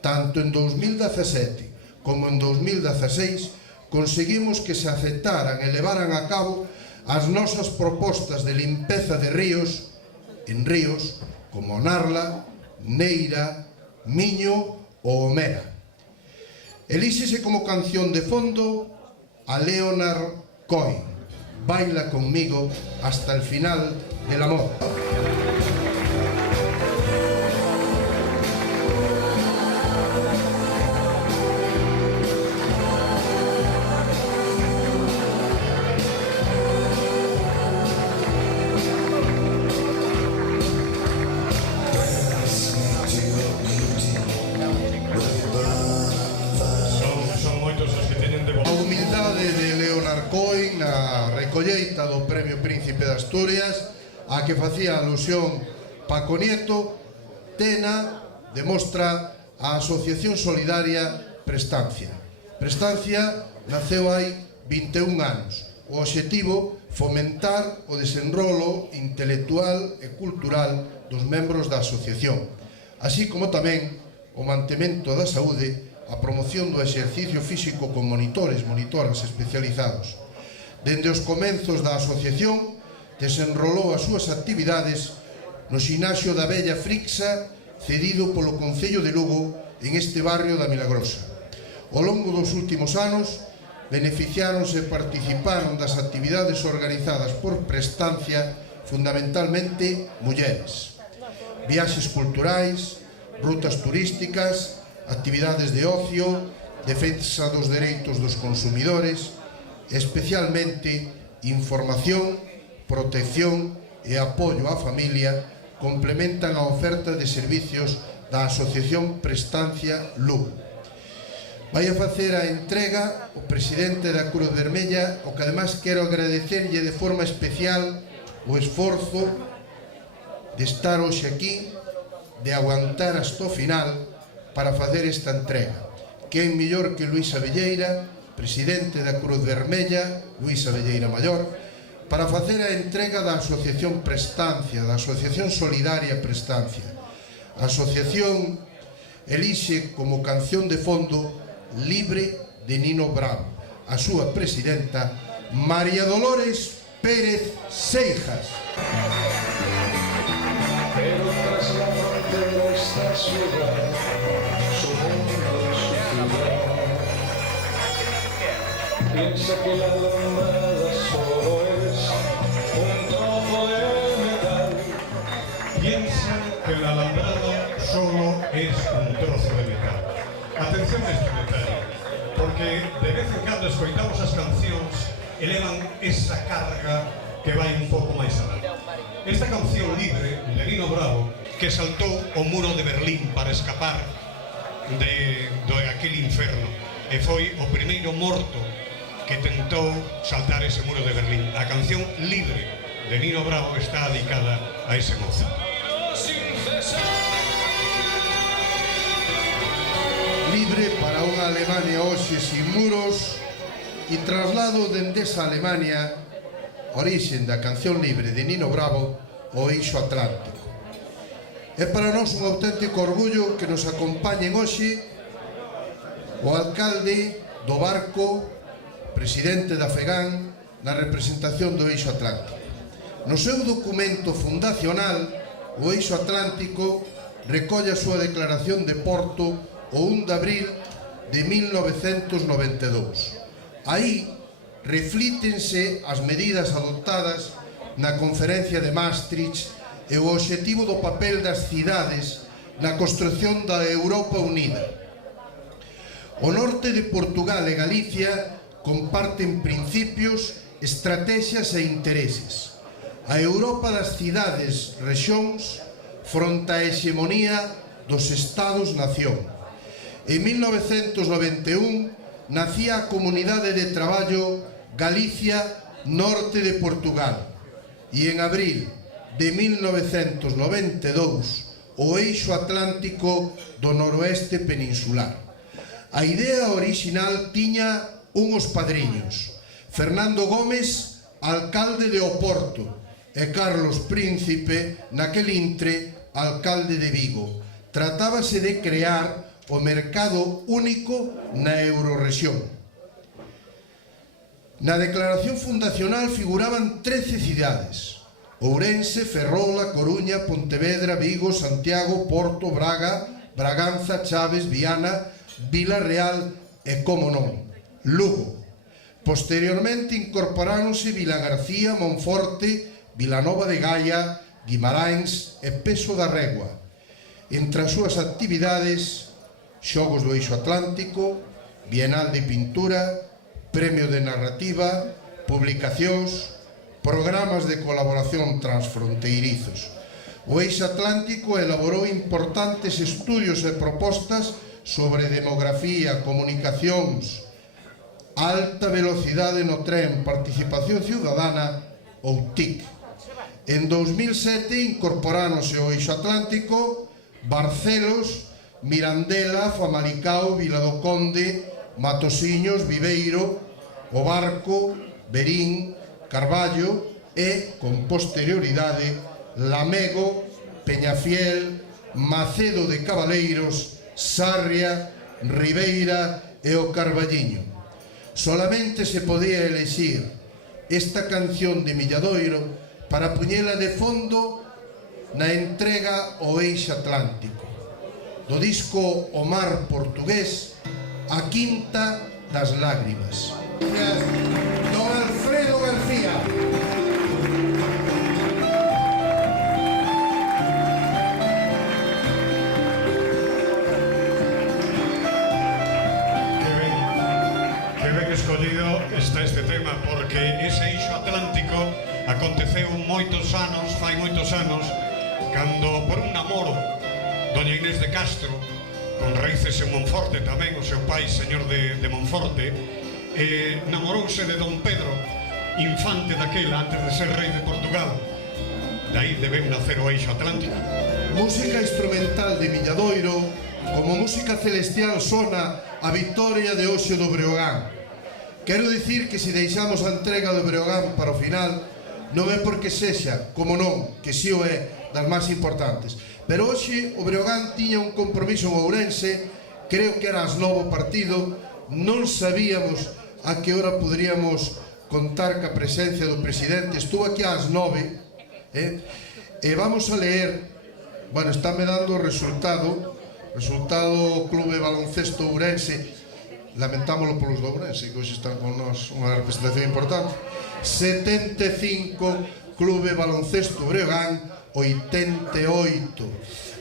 Tanto en 2017 como en 2016 conseguimos que se aceptaran e levaran a cabo as nosas propostas de limpeza de ríos en ríos como Narla, Neira, Miño ou Omera. Elíxese como canción de fondo a Leonard Cohen, Baila conmigo hasta el final del amor. COI na recolleita do Premio Príncipe de Asturias, a que facía alusión Paco Nieto, tena demostra a Asociación Solidaria Prestancia. Prestancia naceu hai 21 anos. O obxectivo, fomentar o desenrolo intelectual e cultural dos membros da asociación, así como tamén o mantemento da saúde, a promoción do exercicio físico con monitoras especializados. Dende os comenzos da asociación, desenrolou as súas actividades no xinasio da Vella Frixa, cedido polo Concello de Lugo en este barrio da Milagrosa. Ao longo dos últimos anos, beneficiáronse e participaron das actividades organizadas por Prestancia, fundamentalmente mulleres. Viaxes culturais, rutas turísticas, actividades de ocio, defensa dos dereitos dos consumidores, especialmente información, protección e apoio á familia complementan a oferta de servicios da Asociación Prestancia Lugo. Vai a facer a entrega o presidente da Cruz Vermella, o que además quero agradecerlle de forma especial o esforzo de estar hoxe aquí, de aguantar hasta o final para facer esta entrega. Quen mellor que Luís Abelleira, presidente da Cruz Vermella, Luís Abelleira Maior, para facer a entrega da Asociación Prestancia, da Asociación Solidaria Prestancia. A asociación elixe como canción de fondo Libre de Nino Bravo. A súa presidenta, María Dolores Pérez Seijas. Pero tras la frontera está su hogar, su mundo y su ciudad. Piensa que la alumbrada solo es un trozo de metal. Piensa que la alambrada solo es un trozo de metal. Atención a este detalle, porque de vez en cando escoitamos as cancións elevan esa carga que vai un pouco máis alá. Esta canción Libre de Nino Bravo, que saltou o muro de Berlín para escapar de aquel inferno, e foi o primeiro morto que tentou saltar ese muro de Berlín. A canción Libre de Nino Bravo está dedicada a ese mozo. Libre para unha Alemania hoxe sin muros e traslado dende esa Alemania, orixen da canción Libre de Nino Bravo, ao eixo atlántico. É para nós un auténtico orgullo que nos acompañen hoxe o alcalde do Barco, presidente da FEGAN, na representación do eixo atlántico. No seu documento fundacional, o eixo atlántico recolle a súa declaración de Porto o 1 de abril de 1992. Aí reflítense as medidas adoptadas na Conferencia de Maastricht e o obxectivo do papel das cidades na construción da Europa Unida. O norte de Portugal e Galicia comparten principios, estrategias e intereses. A Europa das cidades, rexións, fronte á hexemonía dos Estados-nación. En 1991 nacía a Comunidade de Traballo Galicia Norte de Portugal e en abril de 1992 o eixo atlántico do noroeste peninsular. A idea orixinal tiña unhos padriños: Fernando Gómez, alcalde de Oporto, e Carlos Príncipe, naquel intre, alcalde de Vigo. Tratábase de crear o mercado único na Eurorrexión. Na declaración fundacional figuraban 13 cidades: Ourense, Ferrol, Coruña, Pontevedra, Vigo, Santiago, Porto, Braga, Braganza, Chaves, Viana, Vila Real e, como non, Lugo. Posteriormente incorporáronse Vilagarcía, Monforte, Vilanova de Gaia, Guimarães e Peso da Regua. Entre as súas actividades, Xogos do Eixo Atlántico, Bienal de Pintura, Premio de Narrativa, publicacións, programas de colaboración transfronteirizos. O Eixo Atlántico elaborou importantes estudios e propostas sobre demografía, comunicacións, Alta velocidade no tren, participación ciudadana ou TIC. En 2007 incorporáronse ao eixo atlántico Barcelos, Mirandela, Famalicao, Vila do Conde, Matosiños, Viveiro, O Barco, Verín, Carballo e, con posterioridade, Lamego, Peñafiel, Macedo de Cabaleiros, Sarria, Ribeira e o Carballiño. Solamente se podía elexir esta canción de Milladoiro para puñela de fondo na entrega ao eixo atlántico do disco O Mar Portugués, A Quinta das Lágrimas. Don Alfredo García. Escollido está este tema porque ese eixo atlántico aconteceu fai moitos anos, cando por un namoro doña Inés de Castro, con raíces en Monforte tamén, o seu pai señor de Monforte, namorouse de don Pedro, infante daquela, antes de ser rei de Portugal. De aí debeu nacer o eixo atlántico. Música instrumental de Milladoiro, como música celestial sona a vitoria de hoxe do Breogán. Quero dicir que se deixamos a entrega do Breogán para o final, non é porque sexa, como non, que si o é, das máis importantes. Pero hoxe o Breogán tiña un compromiso en Ourense, creo que era ás 9 o partido, non sabíamos a que hora poderíamos contar ca presencia do presidente, estuvo aquí ás 9, e vamos a leer, bueno, estáme dando o resultado Clube Baloncesto Ourense, lamentámoslo polos de Ourense, que hoxe están con nós unha representación importante. 75, Clube Baloncesto Breogán 88.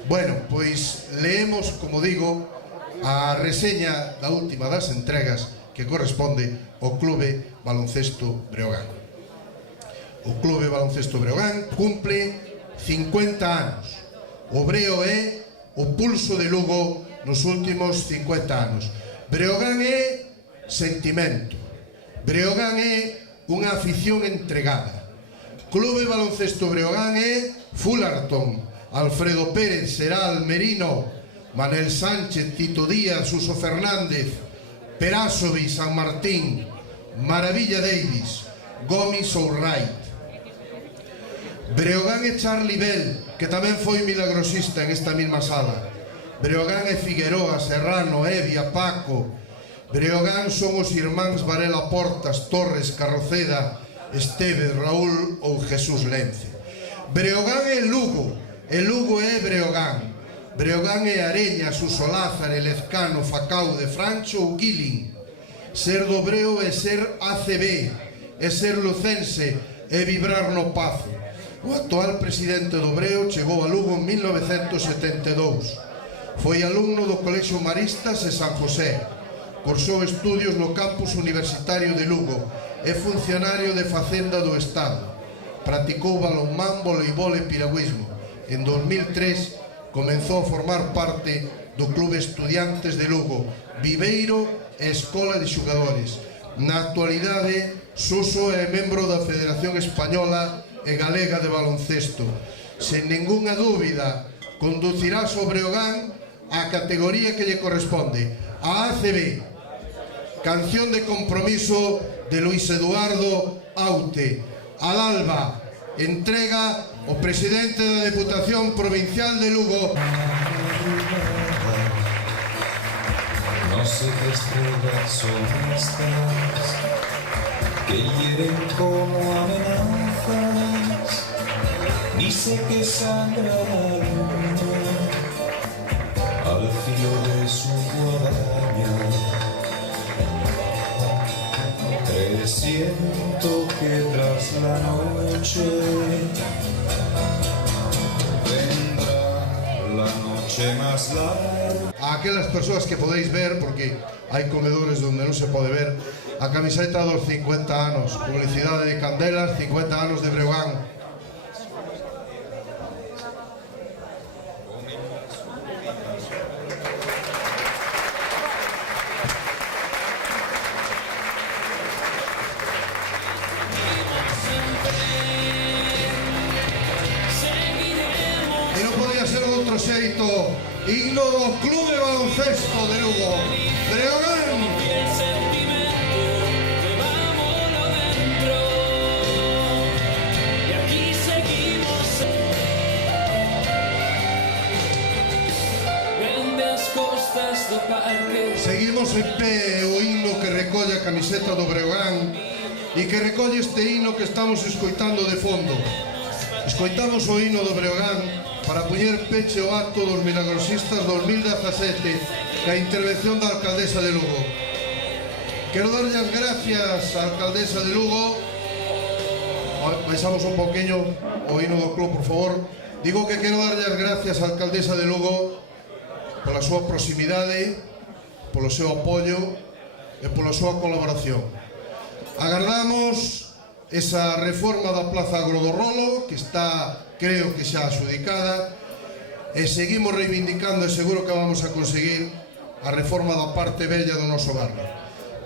Bueno, pois leemos, como digo, a reseña da última das entregas que corresponde ao Clube Baloncesto Breogán. O Clube Baloncesto Breogán cumple 50 anos. O Breo é o pulso de Lugo nos últimos 50 anos. Breogán é sentimento. Breogán é unha afición entregada. Clube Baloncesto Breogán é Fullerton, Alfredo Pérez, Seral, Merino, Manel Sánchez, Tito Díaz, Suso Fernández, Perasovi, San Martín, Maravilla Davis, Gomis O'Wright. Breogán é Charlie Bell, que tamén foi milagrosista en esta mesma sala. Breogán é Figueroa, Serrano, Evia, Paco. Breogán son os irmáns Varela Portas, Torres, Carroceda, Estevez, Raúl ou Jesús Lence. Breogán é Lugo, e Lugo é Breogán. Breogán é Areñas, Uso Lázaro, Lezcano, Facao de Francho ou Guilin. Ser do Breo é ser ACB, é ser lucense, é vibrar no Pazo. O actual presidente do Breo chegou a Lugo en 1972. Foi alumno do Colexio Maristas e San José. Cursou estudios no campus universitario de Lugo. É funcionario de Facenda do Estado. Practicou balonmán, voleibol e piragüismo. En 2003 comenzou a formar parte do Clube Estudiantes de Lugo, Viveiro e Escola de Xogadores. Na actualidade, Suso é membro da Federación Española e Galega de Baloncesto. Sen ningunha dúbida, conducirá sobre Breogán a categoría que lle corresponde, a ACB. Canción de compromiso de Luis Eduardo Aute. Al alba, entrega o presidente da Deputación Provincial de Lugo. No sé qué estrellas son estas que hieren como amenazas, ni sé qué sangra la luna al filo de su guadaña. Presiento que tras la noche vendrá la noche más larga. A aquelas persoas que podéis ver, porque hai comedores onde non se pode ver, a camiseta dos 50 anos, publicidade de Candelas, 50 anos de Breogán. xeito, himno do Clube Baloncesto de Lugo, Breogán. Seguimos en pé o himno que recolle a camiseta do Breogán e que recolle este himno que estamos escoitando de fondo. Escoitamos o himno do Breogán para poñer peche ao acto dos Milagrosistas 2017 ca intervención da alcaldesa de Lugo. Quero darlle as gracias á alcaldesa de Lugo. Baixamos un poquinho o himno do club, por favor. Digo que quero darlle as gracias á alcaldesa de Lugo pola súa proximidade, polo seu apoio e pola súa colaboración. Agardamos esa reforma da Plaza Agrodorrolo, que está, creo que xa adxudicada, e seguimos reivindicando, e seguro que vamos a conseguir, a reforma da parte bella do noso barrio.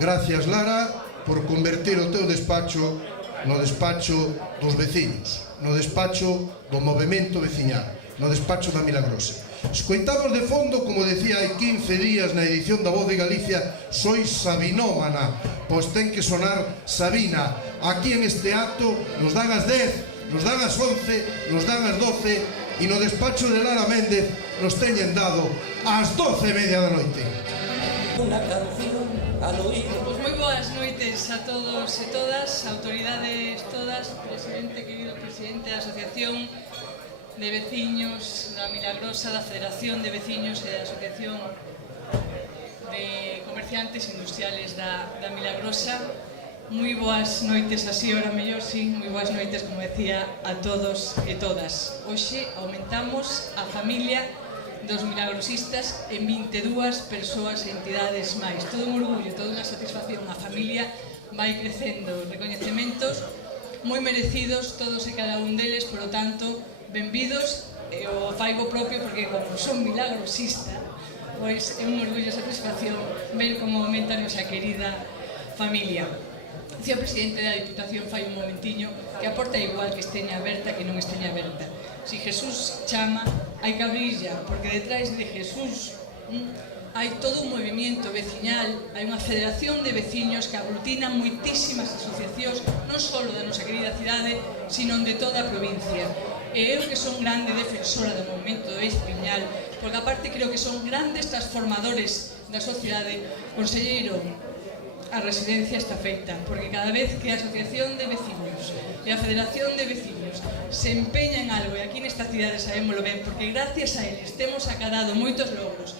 Gracias, Lara, por convertir o teu despacho no despacho dos veciños, no despacho do movemento veciñal, no despacho da Milagrosa. Escoitamos de fondo, como decía hai 15 días na edición da Voz de Galicia, sois sabinómana, pois ten que sonar Sabina. Aquí en este acto nos dan as 10, nos dan as 11, nos dan as 12 e no despacho de Lara Méndez nos teñen dado as 12:30 da noite. Unha canción al oído. Pois moi boas noites a todos e todas, autoridades todas, presidente, querido presidente da Asociación de Veciños da Milagrosa, da Federación de Veciños e da Asociación de Comerciantes Industriales da Milagrosa. Moi boas noites, así ora mellor, sí, moi boas noites, como decía, a todos e todas. Hoxe aumentamos a familia dos milagrosistas en 22 persoas e entidades máis. Todo un orgullo, toda unha satisfacción. A familia vai crecendo, recoñecementos moi merecidos todos e cada un deles, por lo tanto, benvidos, o faigo propio porque como son milagrosista, pois é un orgullo e satisfacción ver como aumenta a nosa querida familia. Dicía o presidente da Diputación fai un momentiño que a porta é igual que esteña aberta que non esteña aberta. Si Jesús chama, hai que abrilla, porque detrás de Jesús hai todo un movimento veciñal, hai unha federación de veciños que aglutina moitísimas asociacións, non só da nosa querida cidade, sino de toda a provincia. E eu que son grande defensora do movimento veciñal, porque aparte creo que son grandes transformadores da sociedade. Conselleiro, a residencia está feita, porque cada vez que a Asociación de Veciños e a Federación de Veciños se empeña en algo, e aquí nesta cidade sabémoslo ben, porque gracias a eles temos acadado moitos logros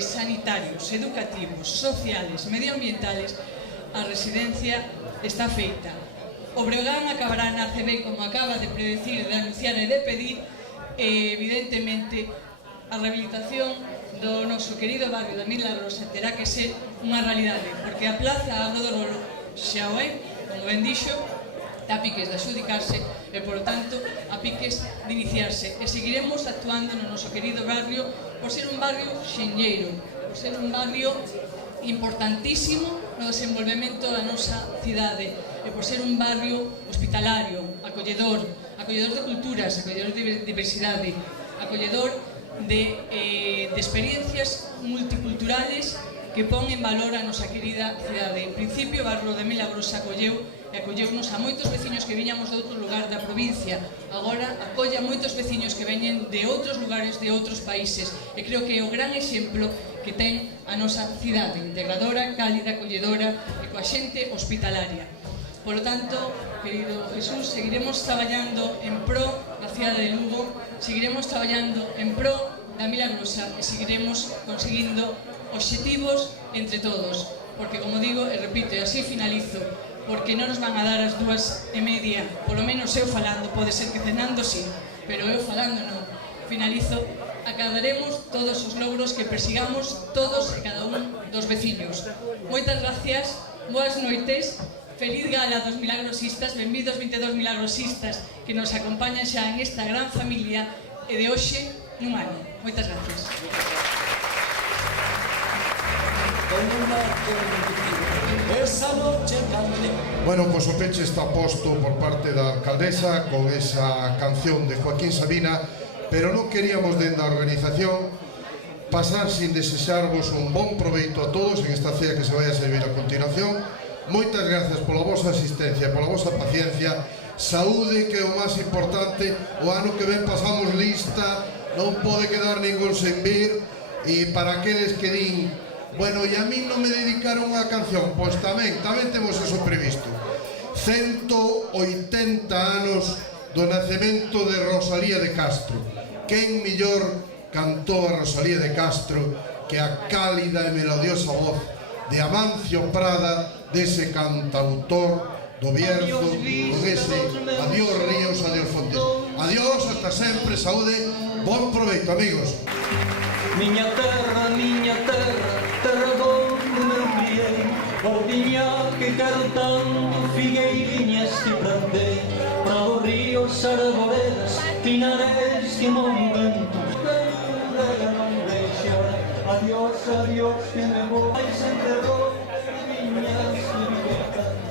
sanitarios, educativos, sociales, medioambientales, a residencia está feita. O Breogán acabará na ACB, como acaba de predecir, de anunciar e de pedir, e evidentemente a rehabilitación do noso querido barrio da Milagrosa terá que ser unha realidade, porque a Plaza Agrodorrolo xa o é, como ben dixo, a piques de adxudicarse e, por tanto, a piques de iniciarse. E seguiremos actuando no noso querido barrio por ser un barrio xenlleiro, por ser un barrio importantísimo no desenvolvemento da nosa cidade e por ser un barrio hospitalario, acolledor de culturas, acolledor de diversidade, acolledor de experiencias multiculturales que pon en valor a nosa querida cidade. En principio, o barrio de Milagrosa acolleunos a moitos veciños que viñamos de outro lugar da provincia. Agora acolle a moitos veciños que veñen de outros lugares, de outros países. E creo que é o gran exemplo que ten a nosa cidade, integradora, cálida, acolledora e coa xente hospitalaria. Por lo tanto, querido Jesús, seguiremos traballando en pro da cidade de Lugo, seguiremos traballando en pro da Milagrosa e seguiremos conseguindo obxectivos entre todos. Porque, como digo, e repito, e así finalizo, porque non nos van a dar as 2:30, polo menos eu falando, pode ser que cenando sí, pero eu falando non. Finalizo, acadaremos todos os logros que persigamos todos e cada un dos veciños. Moitas gracias, boas noites, feliz gala dos milagrosistas, benvidos 22 milagrosistas que nos acompañan xa en esta gran familia e de hoxe nun ano. Moitas gracias. Bueno, pois o peche está posto por parte da alcaldesa con esa canción de Joaquín Sabina pero non queríamos dende a organización pasar sin desexarvos un bon proveito a todos en esta cea que se vai a servir a continuación. Moitas gracias pola vosa asistencia, pola vosa paciencia. Saúde, que é o máis importante. O ano que ven pasamos lista, non pode quedar ningún sen vir. E para aqueles que din, bueno, e a min non me dedicaron unha canción, pois tamén temos eso previsto. 180 anos do nacemento de Rosalía de Castro. Quen mellor cantou a Rosalía de Castro que a cálida e melodiosa voz de Amancio Prada, dese cantautor do Bierzo, con ese adiós ríos, adiós fontes. Adiós, hasta sempre, saúde, bon proveito, amigos. Miña terra, terra donde me criei, ordiña que quero tanto, figueiriñas que plantei, prados, ríos, arboredas, pinares que monumentos, non deixar. Adiós, adiós, que me vou, se enterrou miñas libertades.